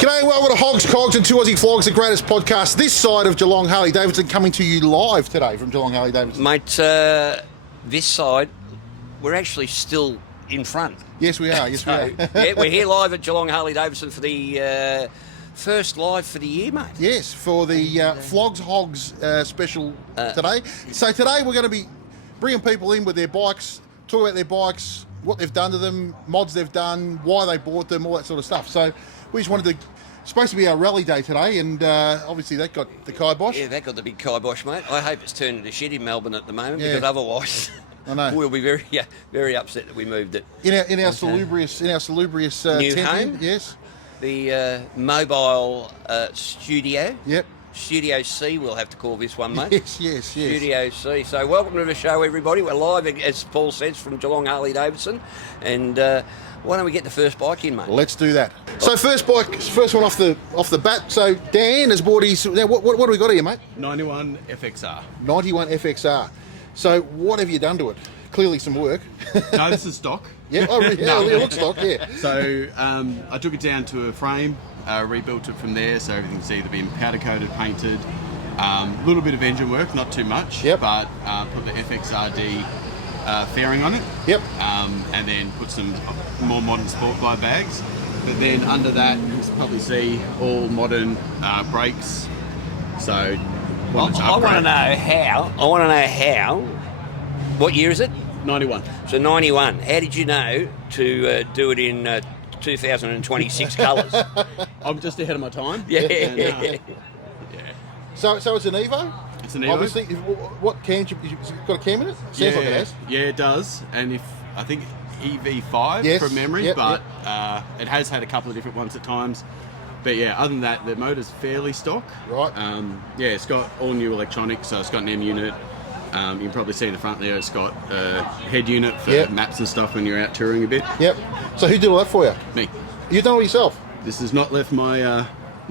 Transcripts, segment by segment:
G'day, welcome to Hogs, Cogs and 2 Aussie Flogs, the greatest podcast this side of Geelong Harley Davidson, coming to you live today from Geelong Harley Davidson. Mate, this side, we're actually still in front. Yes, we are. Yes, So, we are. yeah, we're here live at Geelong Harley Davidson for the first live for the year, mate. Yes, for the Flogs Hogs special today. So today we're going to be bringing people in with their bikes, talk about their bikes, what they've done to them, mods they've done, why they bought them, all that sort of stuff. So we just wanted to, supposed to be our rally day today, and obviously that got the kibosh. Yeah, that got the big kibosh, mate. I hope it's turned into shit in Melbourne at the moment, Yeah. because otherwise I know. we'll be very upset that we moved it. In our salubrious New tent home? here. Yes. The mobile studio. Yep. Studio C, we'll have to call this one, mate. Yes. Studio C. So welcome to the show, everybody. We're live, as Paul says, from Geelong Harley Davidson. And why don't we get the first bike in, mate? Let's do that. So first one off the bat. So Dan has bought his. Now what do we got here, mate? 91 FXR. 91 FXR. So what have you done to it? Clearly some work. No, this is stock. Yeah, it looks like, yeah. So I took it down to a frame, rebuilt it from there, so everything's either been powder coated, painted, a little bit of engine work, not too much, Yep. but put the FXRD fairing on it. Yep. And then put some more modern sport glide bags. But then under that, you can probably see all modern brakes. So I want to know how. What year is it? 91. So 91. How did you know to do it in 2026 colours? I'm just ahead of my time. Yeah. And, yeah. So it's an Evo? It's an Evo. Obviously, what cam? You've got a cam in it? Sounds like it has. Yeah, it does. And I think EV5 Yes, from memory, yep, but it has had a couple of different ones at times. But yeah, other than that, the motor's fairly stock. Right. Yeah, it's got all new electronics, so it's got an M unit. You can probably see in the front there, it's got a head unit for Yep. maps and stuff when you're out touring a bit. Yep. So who did all that for you? Me. You've done it all yourself? This has not left my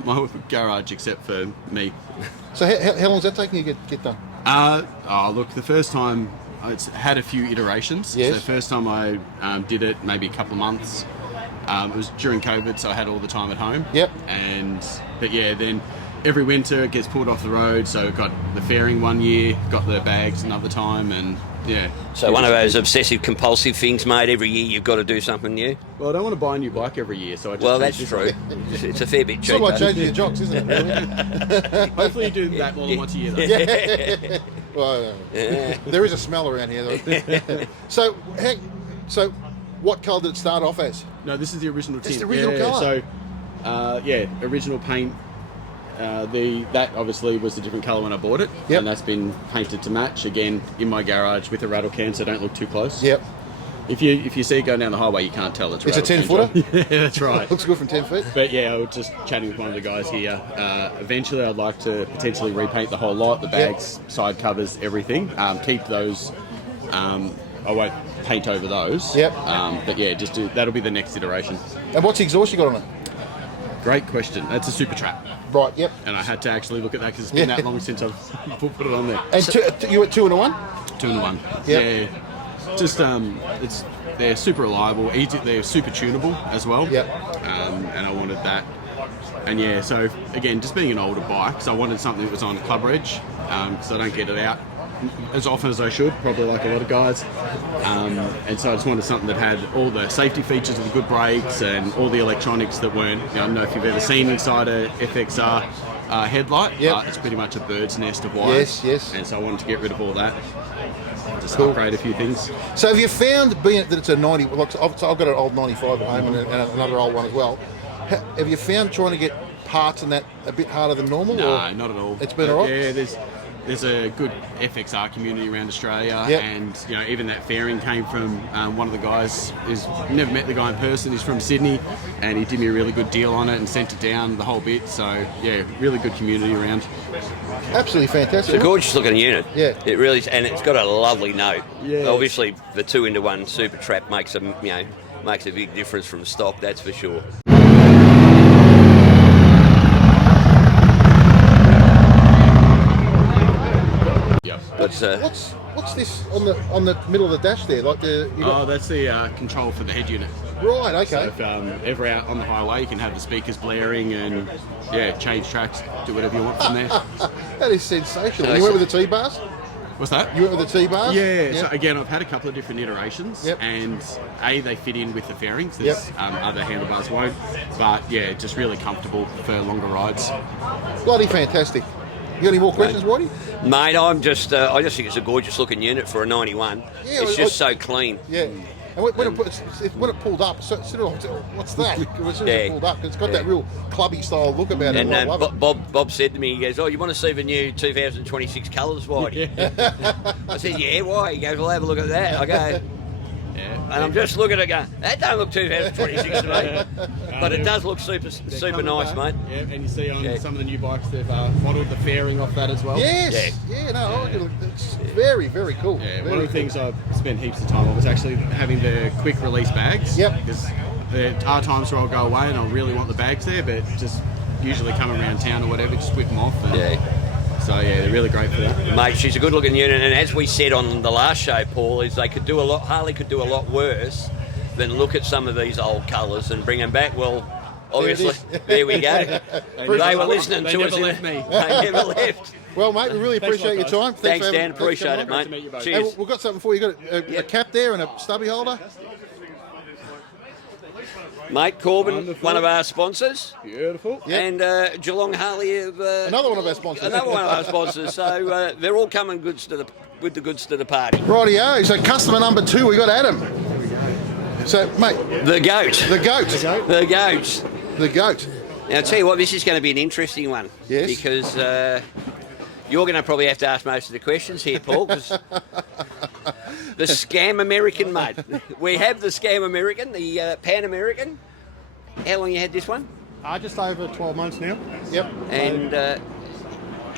my garage except for me. So how long is that taking you to get done? Look, the first time it's had a few iterations. Yes. So the first time I did it, maybe a couple of months. It was during COVID, so I had all the time at home. Yep. But yeah, then every winter it gets pulled off the road. So got the fairing one year, got the bags another time, and yeah. So one of those obsessive compulsive things, mate. Every year you've got to do something new. Well, I don't want to buy a new bike every year, so I just Well, change that's this true. It's a fair bit It's cheaper. not like changing your jocks, isn't it? Really? Hopefully you do that more than once a year, though. Well, there is a smell around here, though. So what colour did it start off as? No, this is the original tint. It's the original colour? So, original paint. That obviously was a different colour when I bought it, Yep. and that's been painted to match again in my garage with a rattle can, so don't look too close. Yep. If you see it going down the highway, you can't tell it's It's a rattle 10-footer? can. Yeah, that's right. Looks good from 10 feet. But yeah, I was just chatting with one of the guys here. Eventually, I'd like to potentially repaint the whole lot, the bags, side covers, everything. Keep those. I won't paint over those. Yep. But yeah, that'll be the next iteration. And what's the exhaust you got on it? Great question. That's a super trap. Right, yep. And I had to actually look at that because it's been that long since I've put it on there. And you at 2 and a 1? 2 and 1. Yep. Yeah. Just they're super reliable, easy. They're super tunable as well. Yep. And I wanted that. And yeah, so again, just being an older bike, so I wanted something that was on club reg, because I don't get it out as often as I should, probably like a lot of guys. And so I just wanted something that had all the safety features of the good brakes and all the electronics that weren't. I don't know if you've ever seen inside a FXR headlight. Yep. It's pretty much a bird's nest of wires. Yes. And so I wanted to get rid of all that. Just Cool. upgrade a few things. So have you found, being that it's a 90, like I've got an old 95 at home and another old one as well, have you found trying to get parts in that a bit harder than normal? No, or not at all. It's been all right? Yeah, there's a good FXR community around Australia, Yep. and even that fairing came from one of the guys. Who's never met the guy in person. He's from Sydney, and he did me a really good deal on it and sent it down the whole bit. So yeah, really good community around. Absolutely fantastic. It's a gorgeous looking unit. Yeah. It really is, and it's got a lovely note. Yeah. Obviously, the 2-into-1 super trap makes a big difference from stock. That's for sure. But What's What's this on the middle of the dash there? Like That's the control for the head unit. Right, okay. So if ever out on the highway, you can have the speakers blaring and change tracks, do whatever you want from there. That is sensational. You went with the T-bars? What's that? You went with the T-bars? Yeah. So again, I've had a couple of different iterations, Yep. and they fit in with the fairings. There's other handlebars won't, but yeah, just really comfortable for longer rides. Bloody fantastic. You got any more questions, Whitey? Mate, I just think it's a gorgeous looking unit for a 91. Yeah, it's just so clean. Yeah. And when it pulled up, what's that? As soon as it pulled up, it's got that real clubby style look about it. And Bob said to me, he goes, "Oh, you want to see the new 2026 colours, Whitey?" I said, "Yeah, why?" He goes, "Well, have a look at that." I go, and I'm just looking at it going, "That don't look 2026 to me," but it does look super nice, mate. Yeah, and you see on some of the new bikes they've modelled the fairing off that as well. Yes. It's very, very cool. Yeah, one of the things I've spent heaps of time on was actually having the quick release bags. Yep. Because there are times where I'll go away and I really want the bags there, but just usually coming around town or whatever, just whip them off. So yeah, they're really great for that. Mate, she's a good looking unit, and as we said on the last show, Paul, is Harley could do a lot worse than look at some of these old colours and bring them back. Well, obviously, there we go. They were listening to us. They never left. Well, mate, we really appreciate your time. Thanks, Dan. Appreciate it, mate. Cheers. We've got something for you. You've got a cap there and a stubby holder. Mate, Corbin, one of our sponsors. Beautiful. And Geelong Harley, another one of our sponsors. Another one of our sponsors. So they're all coming with the goods to the party. Rightio. So customer number 2, we got Adam. So, mate. The goat. The goat. The goat. The goat. Now, I'll tell you what, this is going to be an interesting one. Yes. Because you're going to probably have to ask most of the questions here, Paul, because the Scam American, mate. We have the Scam American, the Pan American. How long you had this one? Just over 12 months now. Yep. And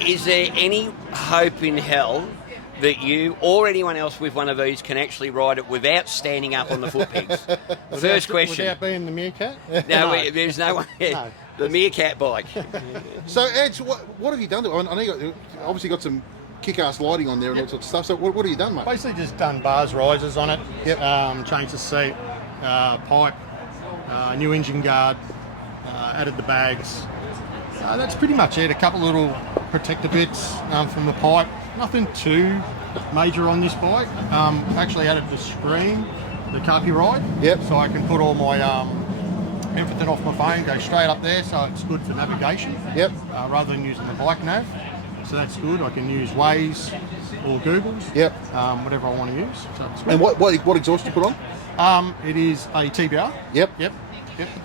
is there any hope in hell that you or anyone else with one of these can actually ride it without standing up on the foot pegs? First question. Without being the meerkat? No, there's no one. No. The meerkat bike. So, Ed, what have you done to it? I know you obviously got some kick-ass lighting on there and all sorts of stuff. So what have you done, mate? Basically just done bars, risers on it. Yep. Changed the seat, pipe, new engine guard, added the bags. That's pretty much it. A couple little protector bits from the pipe. Nothing too major on this bike. Actually added the screen, the Carpy ride. Yep. So I can put all my everything off my phone, go straight up there, so it's good for navigation. Yep. Rather than using the bike nav. So that's good. I can use Waze or Google's. Yep. Whatever I want to use. So it's good. And what exhaust you put on? It is a TBR. Yep.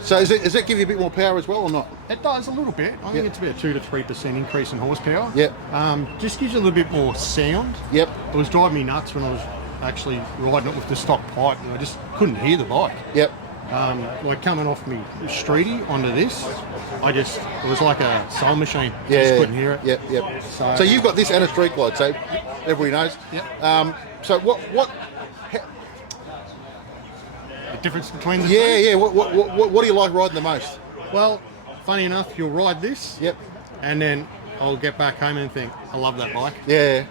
So does that give you a bit more power as well or not? It does a little bit. I think it's about 2 to 3% increase in horsepower. Yep. Just gives you a little bit more sound. Yep. It was driving me nuts when I was actually riding it with the stock pipe, and I just couldn't hear the bike. Yep. Like coming off me streety onto this, it was like a soul machine. Yeah. Just couldn't hear it. Yep. So you've got this and a street glide, so everybody knows. Yep. So what? The difference between the two? Yeah. What do you like riding the most? Well, funny enough, you'll ride this. Yep. And then I'll get back home and think, I love that bike. Yeah.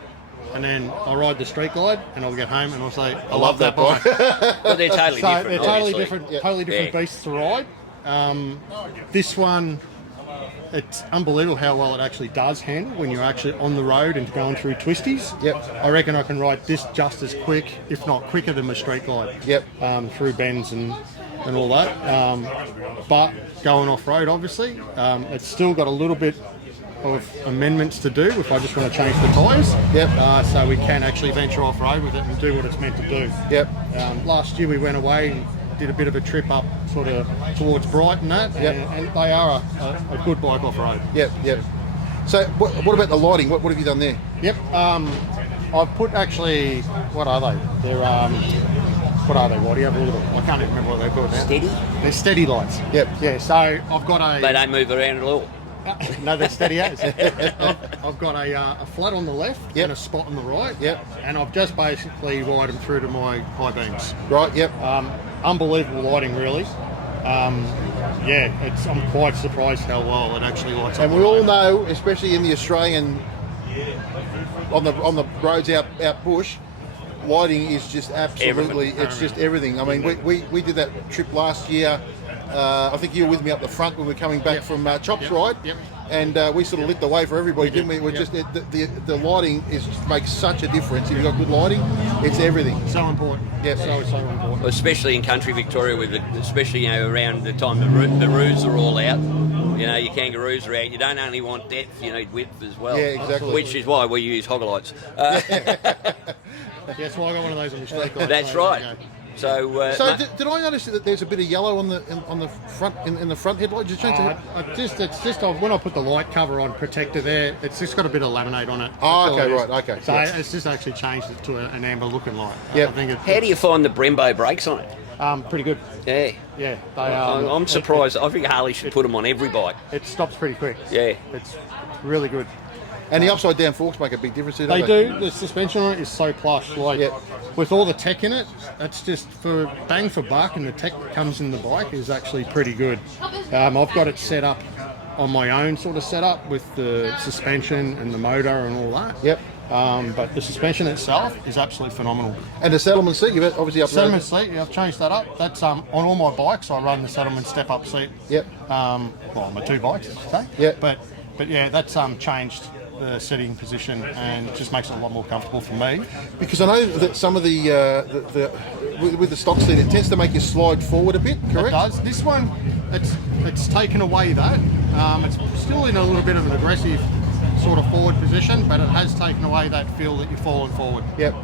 And then I'll ride the street glide and I'll get home and I'll say, I love that bike. Well, they're totally So different. they're totally different, Yep. totally different beasts to ride. This one, it's unbelievable how well it actually does handle when you're actually on the road and going through twisties. Yep. I reckon I can ride this just as quick, if not quicker than my street glide. Yep. Through bends and all that. But going off road, obviously, it's still got a little bit of amendments to do if I just want to change the tyres. Yep. So we can actually venture off road with it and do what it's meant to do. Yep. Last year we went away and did a bit of a trip up sort of towards Brighton and that, Yep. and they are a good bike off road. Yep. So what about the lighting? What have you done there? Yep. I've put actually, what are they? They're what are they? What do you have a look? I can't even remember what they're called now. Steady? They're steady lights. Yep. Yeah. So I've got They don't move around at all. No, they're steady as. I've got a flat on the left Yep. and a spot on the right. Yep. And I've just basically wired them through to my high beams. Right. Yep. Unbelievable lighting, really. I'm quite surprised how well it actually lights up. And we all know, especially in the Australian on the roads out bush, lighting is just absolutely, Everything. it's just everything. I mean, we did that trip last year. I think you were with me up the front when we were coming back from Chops Ride. Yep. And we sort of lit the way for everybody, didn't we? We're just the lighting makes such a difference. If you've got good lighting, it's everything. So important. Yeah. So important. Well, especially in country Victoria, especially around the time the roos are all out. Your kangaroos are out. You don't only want depth, you need width as well. Yeah, exactly. Which is why we use HOGLIGHTS. Yes, well, I got one of those on my street. That's right. So, did I notice that there's a bit of yellow on the front in the front headlight? Did you change it? When I put the light cover on protector there, it's just got a bit of laminate on it. Oh, That's okay, all it is. right, okay. So Yeah. it's just actually changed it to an amber looking light. Yep. I think how do you find the Brembo brakes on it? pretty good. Yeah. Yeah, they I'm surprised. I think Harley should put them on every bike. It stops pretty quick. Yeah. It's really good. And the upside down forks make a big difference. Don't They do. The suspension on it is so plush. Like Yep. with all the tech in it, it's just for bang for buck, and the tech that comes in the bike is actually pretty good. I've got it set up on my own sort of setup with the suspension and the motor and all that. Yep. But the suspension itself is absolutely phenomenal. And the settlement seat, you've obviously upgraded. Settlement seat, yeah, I've changed that up. That's on all my bikes. I run the settlement step-up seat. Yep. Well, my two bikes, I should say. Yep. But yeah, that's changed the sitting position and it just makes it a lot more comfortable for me. Because I know that some of the with the stock seat, it tends to make you slide forward a bit. Correct. It does. This one, it's taken away that. It's still in a little bit of an aggressive sort of forward position, but it has taken away that feel that you're falling forward. Yep.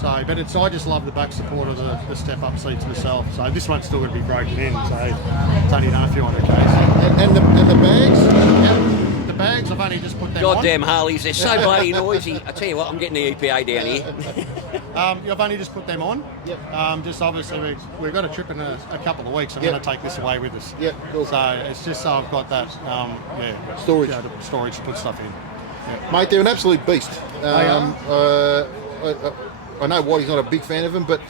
So, I just love the back support of the step-up seats myself. So this one's still going to be broken in. So it's only done a few hundred k's. And the bags. Yeah. The bags, I've only just put them Goddamn Harleys, they're so bloody noisy. I tell you what, I'm getting the EPA down here. on. I've only just put them on. Yep. Just obviously we've got a trip in a couple of weeks. I'm Yep. going to take this away with us. Yep, cool. So it's just so I've got that Storage. storage to put stuff in. Mate, they're an absolute beast. They are. I know Whitey's not a big fan of them, but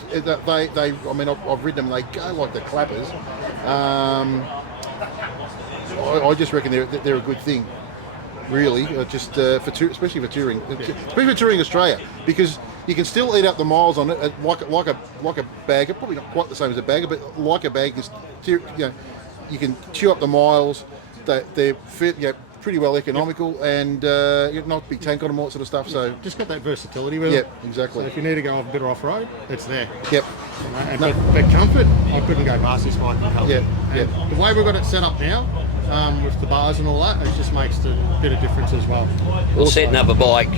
I mean, I've ridden them. They go like the clappers. I just reckon they're a good thing, really. Just especially for touring, especially for touring Australia, because you can still eat up the miles on it like a bagger. Probably not quite the same as a bagger, but like a bag. You can chew up the miles. They're pretty well economical and not big tank on them, all that sort of stuff. So Just got that versatility with it. Yep, exactly. So if you need to go off a bit of off-road, it's there. Yep. But comfort, I couldn't go past this bike in comfort. Yeah, yeah. And the way we've got it set up now, with the bars and all that, it just makes a bit of difference as well. Well, setting up a bike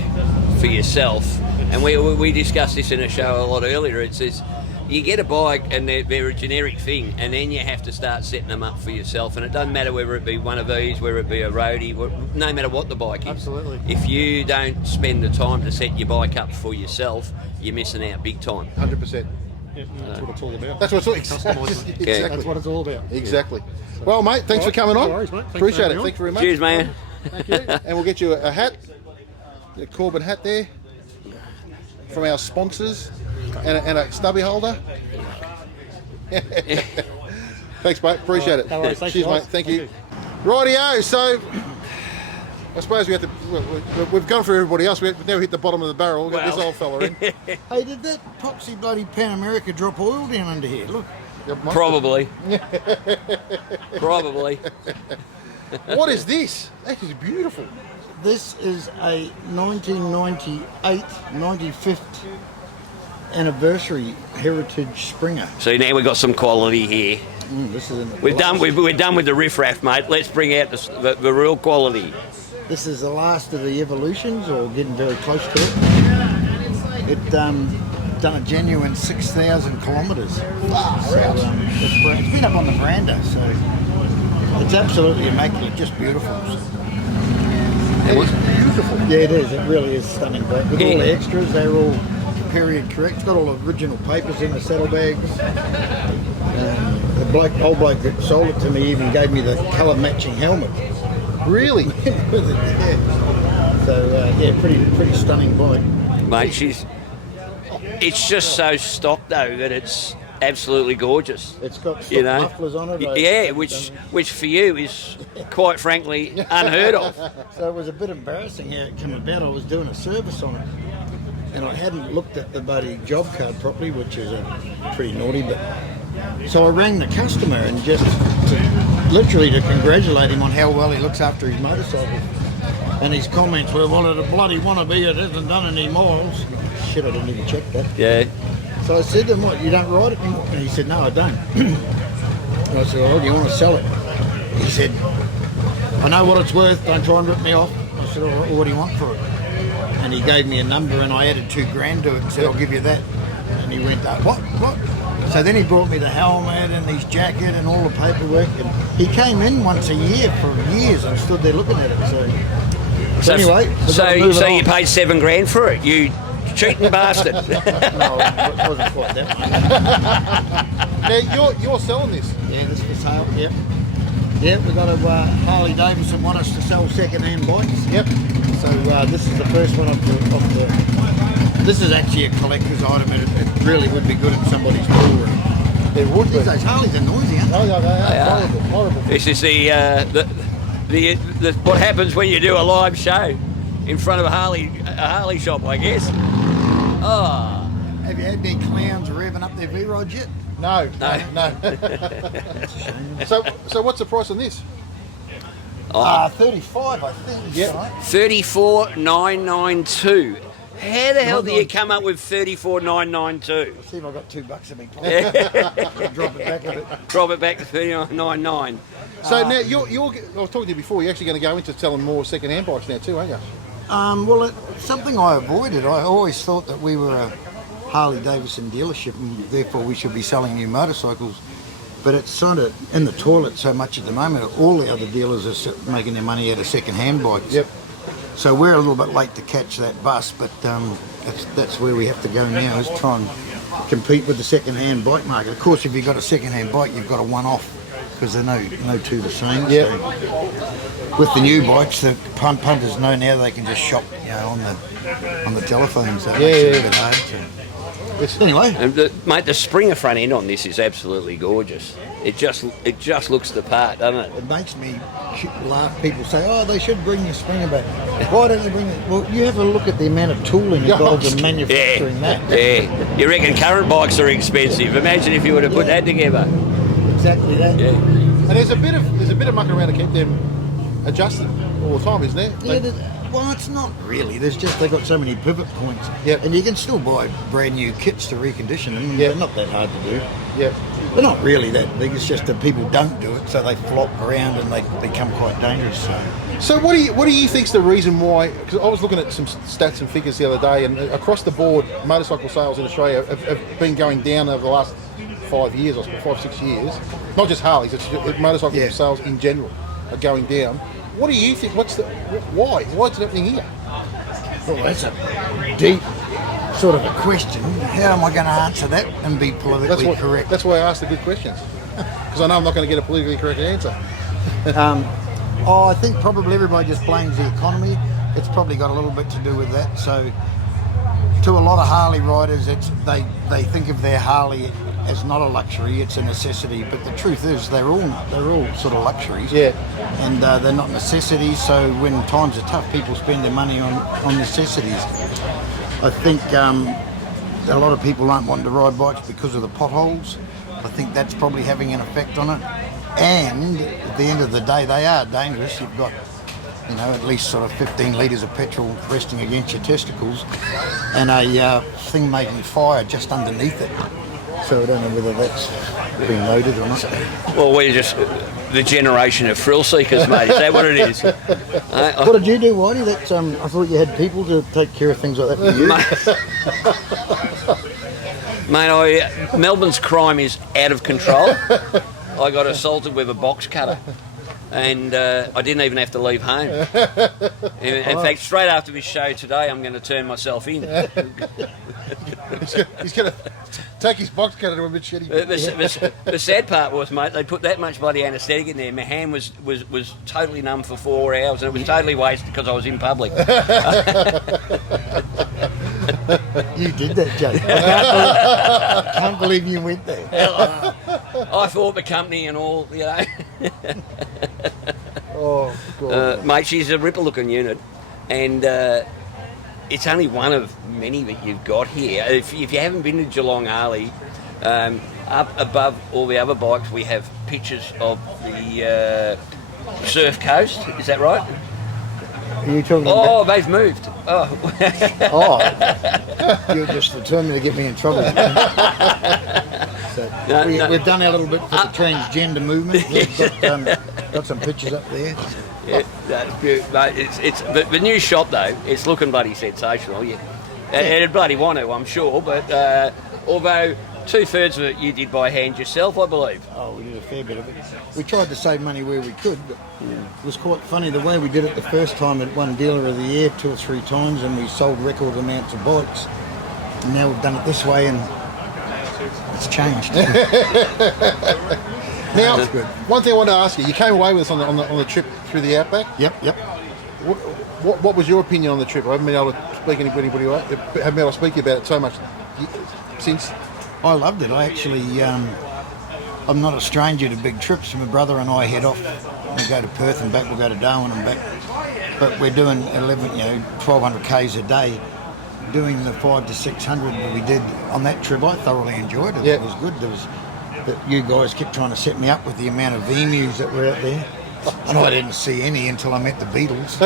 for yourself, and we discussed this in a show a lot earlier. It says you get a bike and they're a generic thing, and then you have to start setting them up for yourself. And it doesn't matter whether it be one of these, whether it be a roadie, no matter what the bike is. Absolutely. If you don't spend the time to set your bike up for yourself, you're missing out big time. 100%. Yeah, that's what it's all about. That's what it's Customising. exactly. That's what it's all about. Exactly. Well, mate, thanks for coming on. No worries, mate. Thanks Appreciate for it. having me Thanks very much. Cheers, man. Thank you. And we'll get you a hat, a CORBIN hat there, from our sponsors, and a stubby holder. Thanks, mate. Appreciate it. No worries. Thanks, Cheers, guys. mate. Thank you. Rightio. So, I suppose we have to. We've gone through everybody else. We've never hit the bottom of the barrel. We've got this old fella in. Hey, did that poxy bloody Pan America drop oil down under here? Look. Yep, mate. Probably. Probably. What is this? That is beautiful. This is a 1998, 95th anniversary heritage Springer. So now we've got some quality here. This is in the We're done with the riff-raff, mate. Let's bring out the real quality. This is the last of the evolutions, or getting very close to it. It done a genuine 6,000 kilometres. So, it's been up on the veranda, so it's absolutely immaculate, just beautiful. It's beautiful. Yeah, it is. It really is stunning. But with all the extras, they're all period correct. It's got all the original papers in the saddlebags. The old bloke that sold it to me even gave me the colour matching helmet. Really? Yeah. So pretty stunning bike. Mate, it's just so stock though that it's absolutely gorgeous. It's got stock mufflers on it. Yeah, which for you is quite frankly unheard of. So it was a bit embarrassing how it came about. I was doing a service on it, and I hadn't looked at the bloody job card properly, which is pretty naughty. But so I rang the customer and just literally to congratulate him on how well he looks after his motorcycle. And his comments were, "Well, it a bloody wannabe, it hasn't done any miles." Shit, I didn't even check that. Yeah. So I said to him, "What, you don't ride it anymore?" And he said, "No, I don't." And I said, "Well, do you want to sell it?" He said, "I know what it's worth, don't try and rip me off." I said, "All right, well, what do you want for it?" And he gave me a number and I added $2,000 to it and said, "I'll give you that." And he went, "What? So then he brought me the helmet and his jacket and all the paperwork, and he came in once a year for years and stood there looking at it. So anyway, so you paid $7,000 for it, you cheating bastard. No, it wasn't quite that much. Now you're selling this. Yeah, this is for sale. Yep. Yep, we've got a Harley Davidson want us to sell second-hand bikes. Yep. So this is the first one off the. This is actually a collector's item, and it really would be good in somebody's pool room. It would be. Those Harleys are noisy, aren't they? Oh, yeah, they are. are. Horrible, horrible. This is the what happens when you do a live show in front of a Harley shop, I guess. Oh. Have you had their clowns revving up their V-rods yet? No. So what's the price on this? 35, I think. Yep. Right? 34,992. How the hell do you come up with 34,992? See if I've got $2 in my pocket. Drop it back a bit. Drop it back to 39.99. So now you're I was talking to you before. You're actually going to go into selling more second-hand bikes now too, aren't you? Well, it's something I avoided. I always thought that we were a Harley Davidson dealership and therefore we should be selling new motorcycles. But it's sort of in the toilet so much at the moment. All the other dealers are making their money out of second-hand bikes. Yep. So we're a little bit late to catch that bus, but that's where we have to go now, is try and compete with the second-hand bike market. Of course, if you've got a second-hand bike, you've got a one-off because they're no two the same. Yep. So with the new bikes, the punters know now they can just shop, on the telephone. So it makes it a bit hard. So. Anyway, And mate, the Springer front end on this is absolutely gorgeous. It just looks the part, doesn't it? it makes me laugh. People say, "Oh, they should bring the Springer back." Why don't they bring it? Well, you have a look at the amount of tooling involved in manufacturing that. Yeah. You reckon current bikes are expensive? Imagine if you were to put that together. Exactly that. Yeah. And there's a bit of mucking around to keep them adjusted all the time, isn't there? Well, it's not really. There's just they've got so many pivot points. Yep. And you can still buy brand new kits to recondition them. Yep. They're not that hard to do. Yep. They're not really that big. It's just that people don't do it, so they flop around and they become quite dangerous. So what do you think's the reason why? Because I was looking at some stats and figures the other day, and across the board, motorcycle sales in Australia have been going down over the last 5 years, or 5-6 years. Not just Harleys, it's motorcycle sales in general are going down. What do you think? Why? What's happening here? Well, that's a deep sort of a question. How am I going to answer that and be politically correct? That's why I ask the good questions. Because I know I'm not going to get a politically correct answer. I think probably everybody just blames the economy. It's probably got a little bit to do with that. So, to a lot of Harley riders, they think of their Harley as not a luxury; it's a necessity. But the truth is, they're all sort of luxuries. Yeah. And they're not necessities. So when times are tough, people spend their money on necessities. I think a lot of people aren't wanting to ride bikes because of the potholes. I think that's probably having an effect on it. And at the end of the day, they are dangerous. You've got, at least sort of 15 litres of petrol resting against your testicles and a thing making fire just underneath it. So I don't know whether that's been loaded or not. Well, we're just the generation of thrill seekers, mate. Is that what it is? What did you do, Whitey? I thought you had people to take care of things like that for you. Mate, Melbourne's crime is out of control. I got assaulted with a box cutter. And I didn't even have to leave home. In fact, straight after this show today, I'm going to turn myself in. He's going to take his box cutter to a bit shitty. The sad part was, mate, they put that much bloody anaesthetic in there. My hand was totally numb for 4 hours, and it was totally wasted because I was in public. You did that, Joe. I can't believe you went there. I thought the company and all, Oh, God. mate, she's a ripper-looking unit, and it's only one of many that you've got here. If you haven't been to Geelong Harley, up above all the other bikes, we have pictures of the Surf Coast. Is that right? Are you talking Oh, they've moved. Oh. Oh, you're just determined to get me in trouble. So we've done our little bit for the transgender movement. We've got some pictures up there. Yeah, that's beautiful. Mate, it's the new shop though. It's looking bloody sensational. Yeah, and it'd bloody want to, I'm sure. But although 2/3 of it you did by hand yourself, I believe. Oh, we did a fair bit of it. We tried to save money where we could, but it was quite funny the way we did it the first time. It won Dealer of the Year 2 or 3 times, and we sold record amounts of bikes. And now we've done it this way, and it's changed. Now, That's good. one thing I wanted to ask you, you came away with us on the trip through the Outback. Yep. What was your opinion on the trip? I haven't been able to speak to anybody haven't been able to speak to you about it so much since. I loved it. I actually, I'm not a stranger to big trips. My brother and I head off. We go to Perth and back. We'll go to Darwin and back. But we're doing 1,200 k's a day. Doing the 500 to 600 that we did on that trip, I thoroughly enjoyed it. Yeah. It was good. But you guys kept trying to set me up with the amount of emus that were out there, and I didn't see any until I met the Beatles.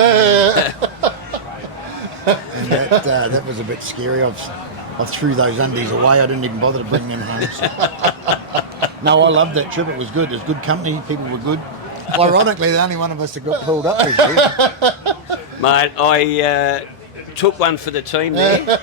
And that was a bit scary. I threw those undies away. I didn't even bother to bring them home. So. No, I loved that trip. It was good. It was good company. People were good. Ironically, the only one of us that got pulled up was you. Mate, I took one for the team there.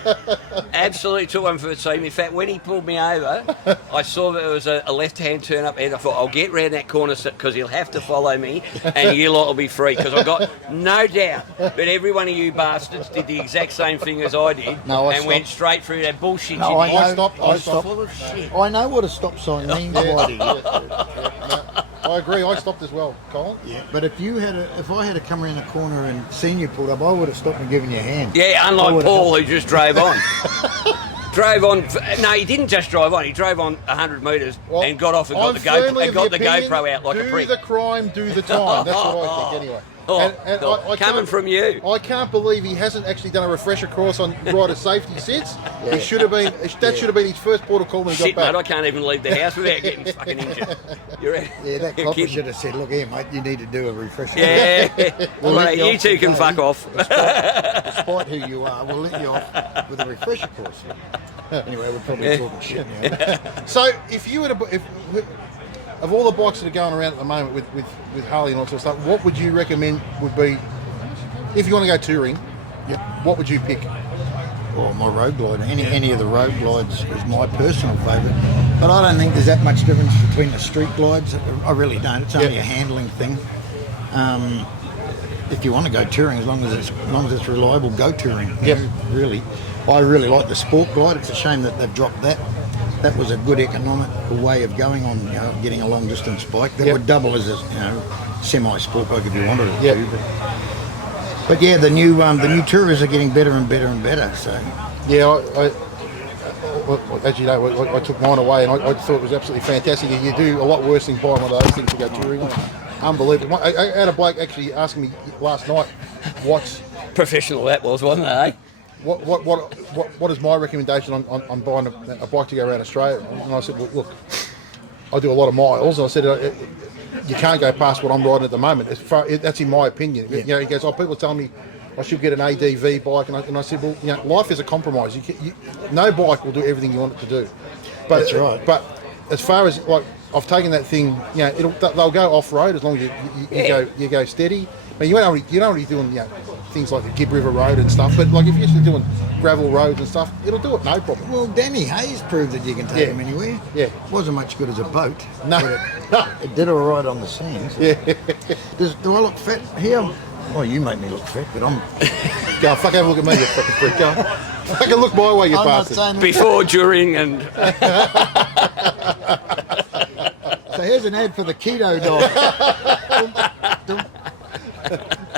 Absolutely took one for the team. In fact, when he pulled me over, I saw that there was a left-hand turn up and I thought, I'll get round that corner because he'll have to follow me and you lot will be free. Because I've got no doubt that every one of you bastards did the exact same thing as I did and went straight through that bullshit. No, I stopped. Full of shit. I know what a stop sign means, Whitey. I agree. I stopped as well, Colin. Yeah, but if I had to come around the corner and seen you pulled up, I would have stopped and given you a hand. Yeah, unlike Paul who just drove on. No, he didn't just drive on. He drove on 100 metres and got off and got the GoPro out like a prick. Do the crime, do the time. That's what I think anyway. I coming from you. I can't believe he hasn't actually done a refresher course on rider safety since. He should have been. That should have been his first port of call when he got back. Mate, I can't even leave the house without getting fucking injured. You're right. Yeah, that copper should have said, "Look here, mate, you need to do a refresher." Yeah. Well, you two can fuck off. Despite who you are, we'll let you off with a refresher course. Anyway, we're probably talking shit now. So, if you were to, of all the bikes that are going around at the moment with Harley and all sorts of stuff, what would you recommend would be, if you want to go touring, what would you pick? Well, my road glider. Any of the road glides is my personal favourite. But I don't think there's that much difference between the street glides. I really don't. It's only a handling thing. If you want to go touring, as long as it's reliable, go touring. Yep. Really. I really like the sport glide. It's a shame that they've dropped that. That was a good economical way of going on, getting a long distance bike. That would double as a semi-sport bike if you wanted it to. But yeah, the new tourers are getting better and better and better. So yeah, as you know, I took mine away and I thought it was absolutely fantastic. You do a lot worse than buying one of those things to go touring. Unbelievable. I had a bloke actually asking me last night, what's professional that was, wasn't it? Eh? What is my recommendation on buying a bike to go around Australia? And I said, well, look, I do a lot of miles. And I said, you can't go past what I'm riding at the moment. That's in my opinion. He goes, people tell me I should get an ADV bike, and I said, well, life is a compromise. No bike will do everything you want it to do. But, that's right. But as far as I've taken that thing, they'll go off road as long as you go steady. But you're not only doing things like the Gibb River Road and stuff, but if you're actually doing gravel roads and stuff, it'll do it no problem. Well, Danny Hayes proved that you can take him anywhere. Yeah, wasn't much good as a boat. No, it did all right on the sands. Yeah. Do I look fat here? Oh, you make me look fat, but I'm. Go fuck, have a look at me, you fucking freak. Go. Fucking look my way, you bastard. Before, during, and. So here's an ad for the keto diet.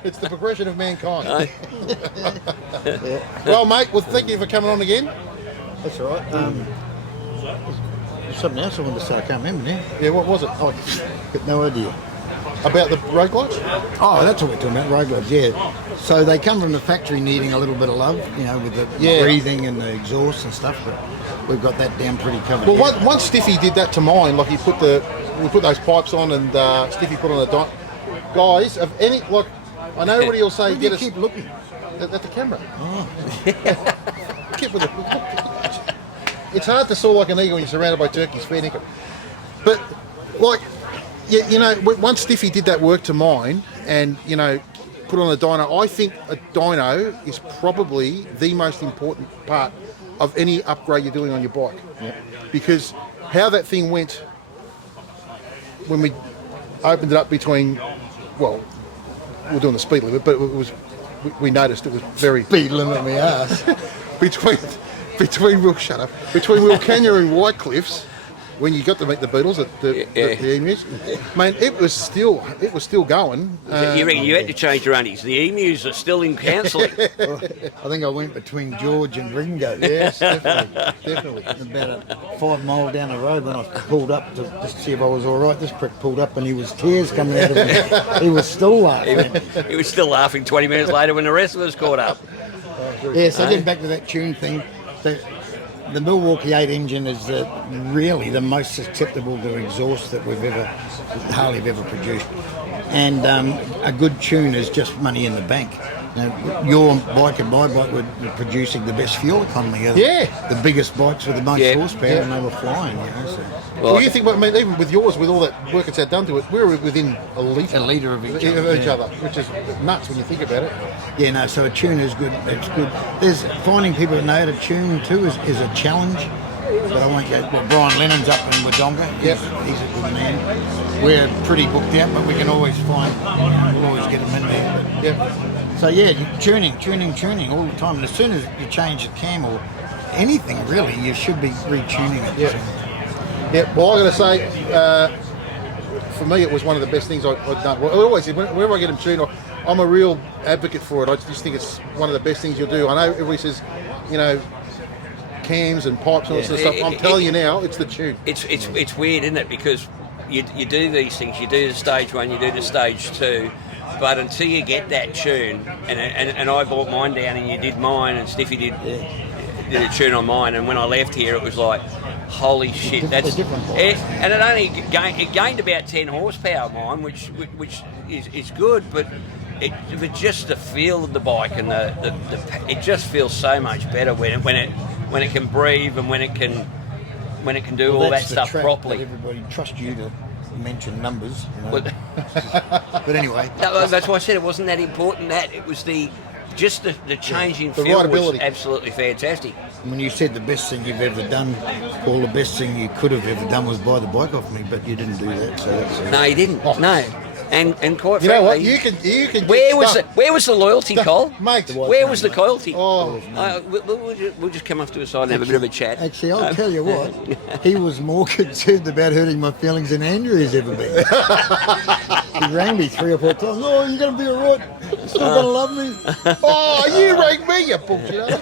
It's the progression of mankind. Well, mate, thank you for coming on again. That's all right. There's something else I wanted to say. I can't remember now. Yeah, what was it? Oh, got no idea. About the road gliders? Oh, that's what we're talking about, road gloves, yeah. So they come from the factory needing a little bit of love, you know, with the breathing and the exhaust and stuff, but we've got that down pretty covered. Well, once Stiffy did that to mine, like we put those pipes on and Stiffy put on the dot. Guys, of any, like, I know everybody will say, Where do you keep looking? At the camera. Oh. Keep with it's hard to soar like an eagle when you're surrounded by turkeys, fair dinkum. But, like, you know, once Stiffy did that work to mine and, you know, put on a dyno, I think a dyno is probably the most important part of any upgrade you're doing on your bike. Yeah. Because how that thing went when we opened it up between, well, we were doing the speed limit, but it was, we noticed it was very... Speed limit my ass. between Wilcannia and Whitecliffs, when you got to meet the beetles at the emus, man, it was still going. You reckon you had to change your undies? The emus are still in counselling. I think I went between George and Ringo. Yes, definitely. About 5 miles down the road when I pulled up to see if I was all right. This prick pulled up and he was tears coming out of him. He was still laughing. He was still laughing 20 minutes later when the rest of us caught up. Yeah, so getting back to that tune thing, the Milwaukee 8 engine is really the most susceptible to exhaust that Harley have ever produced. And a good tune is just money in the bank. Now, your bike and my bike were producing the best fuel economy. The biggest bikes with the most horsepower, and they were flying. You know, so. Well, you think, I mean, even with yours, with all that work it's had done to it, we were within a litre of each other, which is nuts when you think about it. Yeah, no, so a tune is good. It's good. There's finding people that know how to tune too is a challenge. But I won't go. Well, Brian Lennon's up in Wodonga. He's a good man. We're pretty booked out, but we can always find. We'll always get them in there. So yeah, tuning all the time. And as soon as you change the cam or anything really, you should be retuning it. Yeah. Well, I got to say, for me, it was one of the best things I've done. Well, I always, whenever I get them tuned, I'm a real advocate for it. I just think it's one of the best things you'll do. I know everybody says, you know, cams and pipes and all this stuff. I'm telling you now, it's the tune. It's weird, isn't it? Because you do these things. You do the stage 1, you do the stage 2. But until you get that tune, and I bought mine down, and you did mine, and Stiffy did a tune on mine, and when I left here, it was like, holy shit, that's different. And it only gained about 10 horsepower mine, which is good, but just the feel of the bike and it just feels so much better when it can breathe and when it can do all that stuff properly. Everybody trust you to mention numbers, you know. But anyway, that's why I said it wasn't that important. That it was the changing feel was absolutely fantastic. When you said the best thing you've ever done, Paul, the best thing you could have ever done was buy the bike off me, but you didn't do that. So that's no, you didn't. No. And quite frankly, you know what? You can. Where was the loyalty, Cole? Mate, where was the loyalty? Oh, we'll just come off to a side and have a bit of a chat. Actually, I'll tell you what. He was more concerned about hurting my feelings than Andrew has ever been. He rang me 3 or 4 times. Oh, you're going to be all right. You're still going to love me. Oh, you rang me, you bullshit.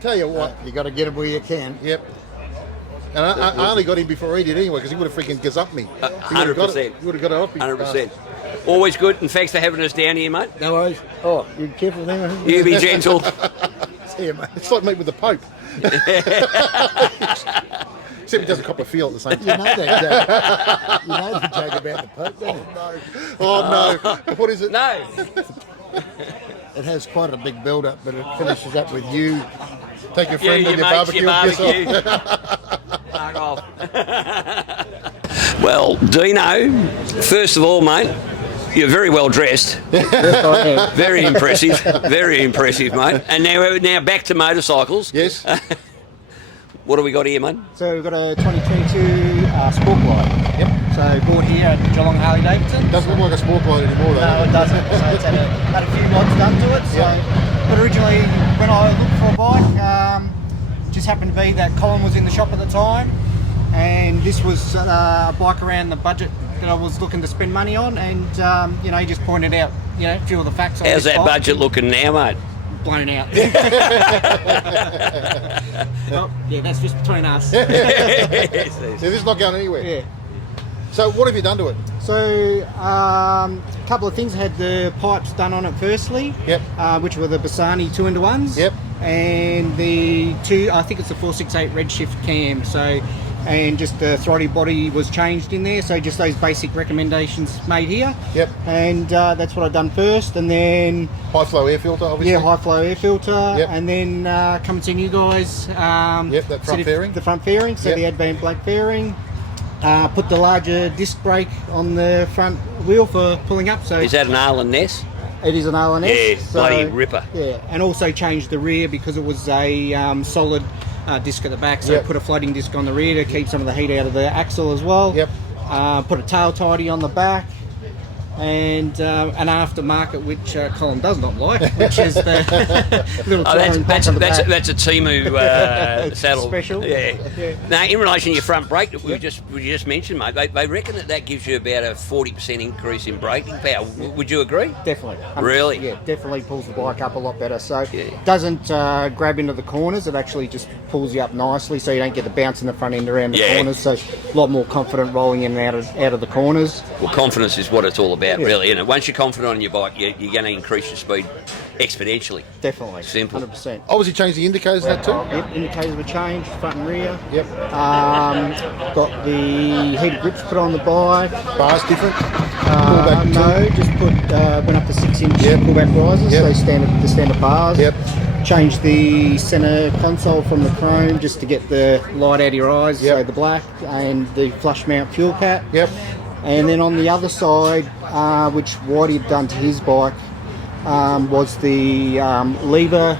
Tell you what, you got to get him where you can. Yep. And I only got him before he did anyway, because he would have freaking gazupped me. 100%. He would have got it off me. 100%. Always good, and thanks for having us down here, mate. No worries. Oh, you careful there. You be gentle. See you, mate. It's like meeting with the Pope. Except he doesn't cop a feel at the same time. You know that joke. You know the joke about the Pope, don't you? Oh, no. What is it? No. It has quite a big build-up, but it finishes up with you. Take your friend and your barbecue. Fuck off. Well, Dino, first of all, mate, you're very well dressed. Very impressive. Very impressive, mate. And now back to motorcycles. Yes. What do we got here, mate? So we've got a 2022 Sport Glide. Yep. So bought here at Geelong Harley Davidson. Doesn't look like a Sport Glide anymore, though. No, it doesn't. So it's had a few mods done to it. So, but originally, when I looked for a bike, just happened to be that Colin was in the shop at the time, and this was a bike around the budget that I was looking to spend money on, and he just pointed out, a few of the facts. How's that budget looking now, mate? blown out. Well, yeah, that's just between us. So this is not going anywhere. Yeah. So what have you done to it? So, a couple of things. I had the pipes done on it firstly, Yep. Which were the Bassani 2-into-1s. Yep. And the I think it's the 468 Redshift cam. So, and just the throttle body was changed in there. So just those basic recommendations made here. Yep. And that's what I've done first. And then High flow air filter, obviously. yeah, high flow air filter. Yep. And then come and see you guys. Yep, that front fairing. The front fairing. So Yep. the Advent black fairing. Put the larger disc brake on the front wheel for pulling up. So Is that an Arlen Ness? it is an RLNS. Yeah, bloody ripper. Yeah, and also changed the rear because it was a solid disc at the back. So Yep. put a floating disc on the rear to keep some of the heat out of the axle as well. Yep. Put a tail tidy on the back. And an aftermarket which Colin does not like, which is the little touring pack on the back. That's a Timu saddle Special. Yeah. Yeah. Now, in relation to your front brake that we just mentioned, mate, they reckon that gives you about a 40% increase in braking power. Would you agree? Definitely. Really? Yeah, definitely pulls the bike up a lot better. So Yeah. it doesn't grab into the corners. It actually just pulls you up nicely, so you don't get the bounce in the front end around the Yeah. corners. So a lot more confident rolling in and out of the corners. Well, confidence is what it's all about, Yeah. really, isn't it? Once you're confident on your bike, you're going to increase your speed exponentially. Definitely. Simple. 100%. Obviously changed the indicators and that too. Yep, indicators were changed, front and rear. Yep. Got the heated grips put on the bike. Bars different. Pullback No, just went up to 6-inch Yep. pullback risers, Yep. so the standard bars. Yep. Changed the centre console from the chrome just to get the light out of your eyes, Yep. so the black, and the flush mount fuel cap. Yep. And then on the other side, which Whitey had done to his bike, was the lever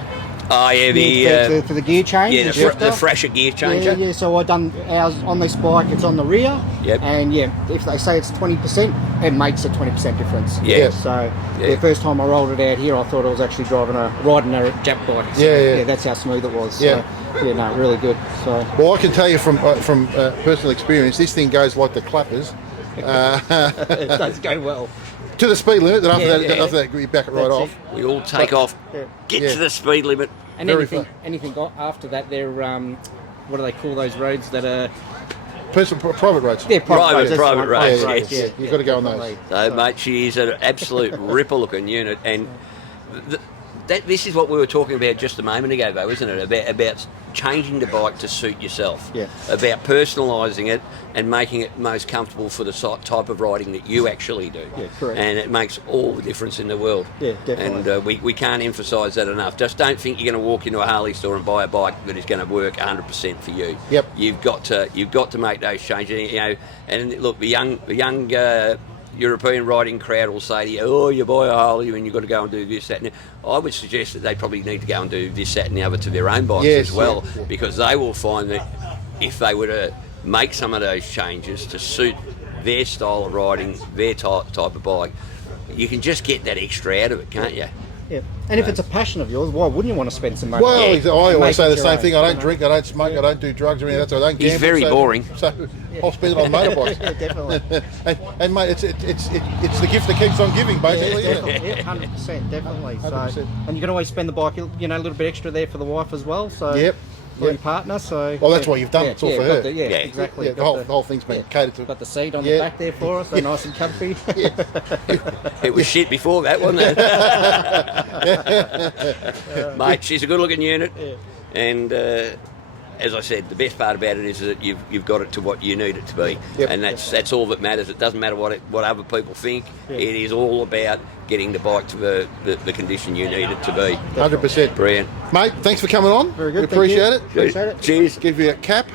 Oh, yeah, for the gear change. the shifter. fresher gear changer. Yeah. So I done ours on this bike. It's on the rear. Yep. And yeah, if they say it's 20%, it makes a 20% difference. Yeah. So Yeah. the first time I rolled it out here, I thought I was actually riding a Jap bike. So, Yeah. that's how smooth it was. Yeah. So, yeah. No, really good. So Well, I can tell you from personal experience, this thing goes like the clappers. it does go well. To the speed limit, then after, Yeah, that, yeah. after that, you back it right That's off. it. We all take off. Yeah. Get Yeah. to the speed limit. And Very anything after that, they're what do they call those roads that are? Private roads. Yeah, Private that's the one, roads, roads, yes. You've got to go on those. definitely. So, mate, she is an absolute ripper-looking unit, and this is what we were talking about just a moment ago, though, isn't it? About changing the bike to suit yourself. Yeah. About personalising it and making it most comfortable for the type of riding that you actually do. Yeah, correct. And it makes all the difference in the world. Yeah, definitely. And we can't emphasise that enough. Just don't think you're going to walk into a Harley store and buy a bike that is going to work 100% for you. Yep. You've got to make those changes. You know, and look, the young European riding crowd will say to you, "Oh, you buy a Harley and you've got to go and do this, that." And I would suggest that they probably need to go and do this, that, and the other to their own bikes Yes, as well, because they will find that if they were to make some of those changes to suit their style of riding, their type of bike, you can just get that extra out of it, can't you? Yeah. And if it's a passion of yours, why wouldn't you want to spend some money? Well, Yeah. I always say the Make it same your thing. own, I don't drink, I don't smoke, I don't do drugs or anything like that, so I don't gamble. He's very so, boring. So I'll spend it on motorbikes. Yeah, definitely. and mate, it's the gift that keeps on giving, basically. isn't it? Yeah, 100%, definitely. 100%. So, and you can always spend the bike, a little bit extra there for the wife as well. So, Yep. for your Yep. partner. So, Well, that's what you've done. It's all for got her. the- Yeah. exactly. Yeah, the Got whole thing's been catered to. Got the seat on Yeah. the back there for us, so nice and comfy. It was shit before that, wasn't it? Mate, she's a good-looking unit, and as I said, the best part about it is that you've got it to what you need it to be, Yep. and that's all that matters. It doesn't matter what other people think. It is all about getting the bike to the condition you need it to be. 100%. Brilliant. Mate, thanks for coming on. Very good, We thank you. appreciate it. Appreciate it. Cheers. Give you a cap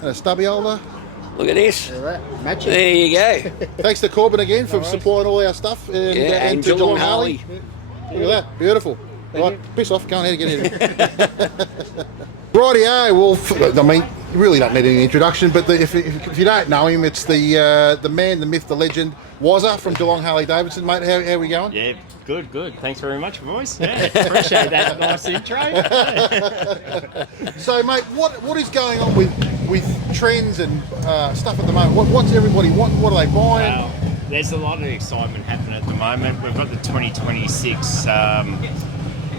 and a stubby holder. Look at this. Look at that, matching. There you go. Thanks to Corbin again for supplying all our stuff. And to Geelong Harley. Look at that. Beautiful. Thank Right, you. piss off. Go ahead, get in. Rightio. Well, I mean, you really don't need any introduction, but if you don't know him, it's the man, the myth, the legend, Wazza from Geelong Harley Davidson. Mate, how are we going? Yeah, good. Thanks very much, boys. Yeah, appreciate that nice intro. So, mate, what is going on with trends and stuff at the moment? What's everybody wanting? What are they buying? There's a lot of excitement happening at the moment. We've got the 2026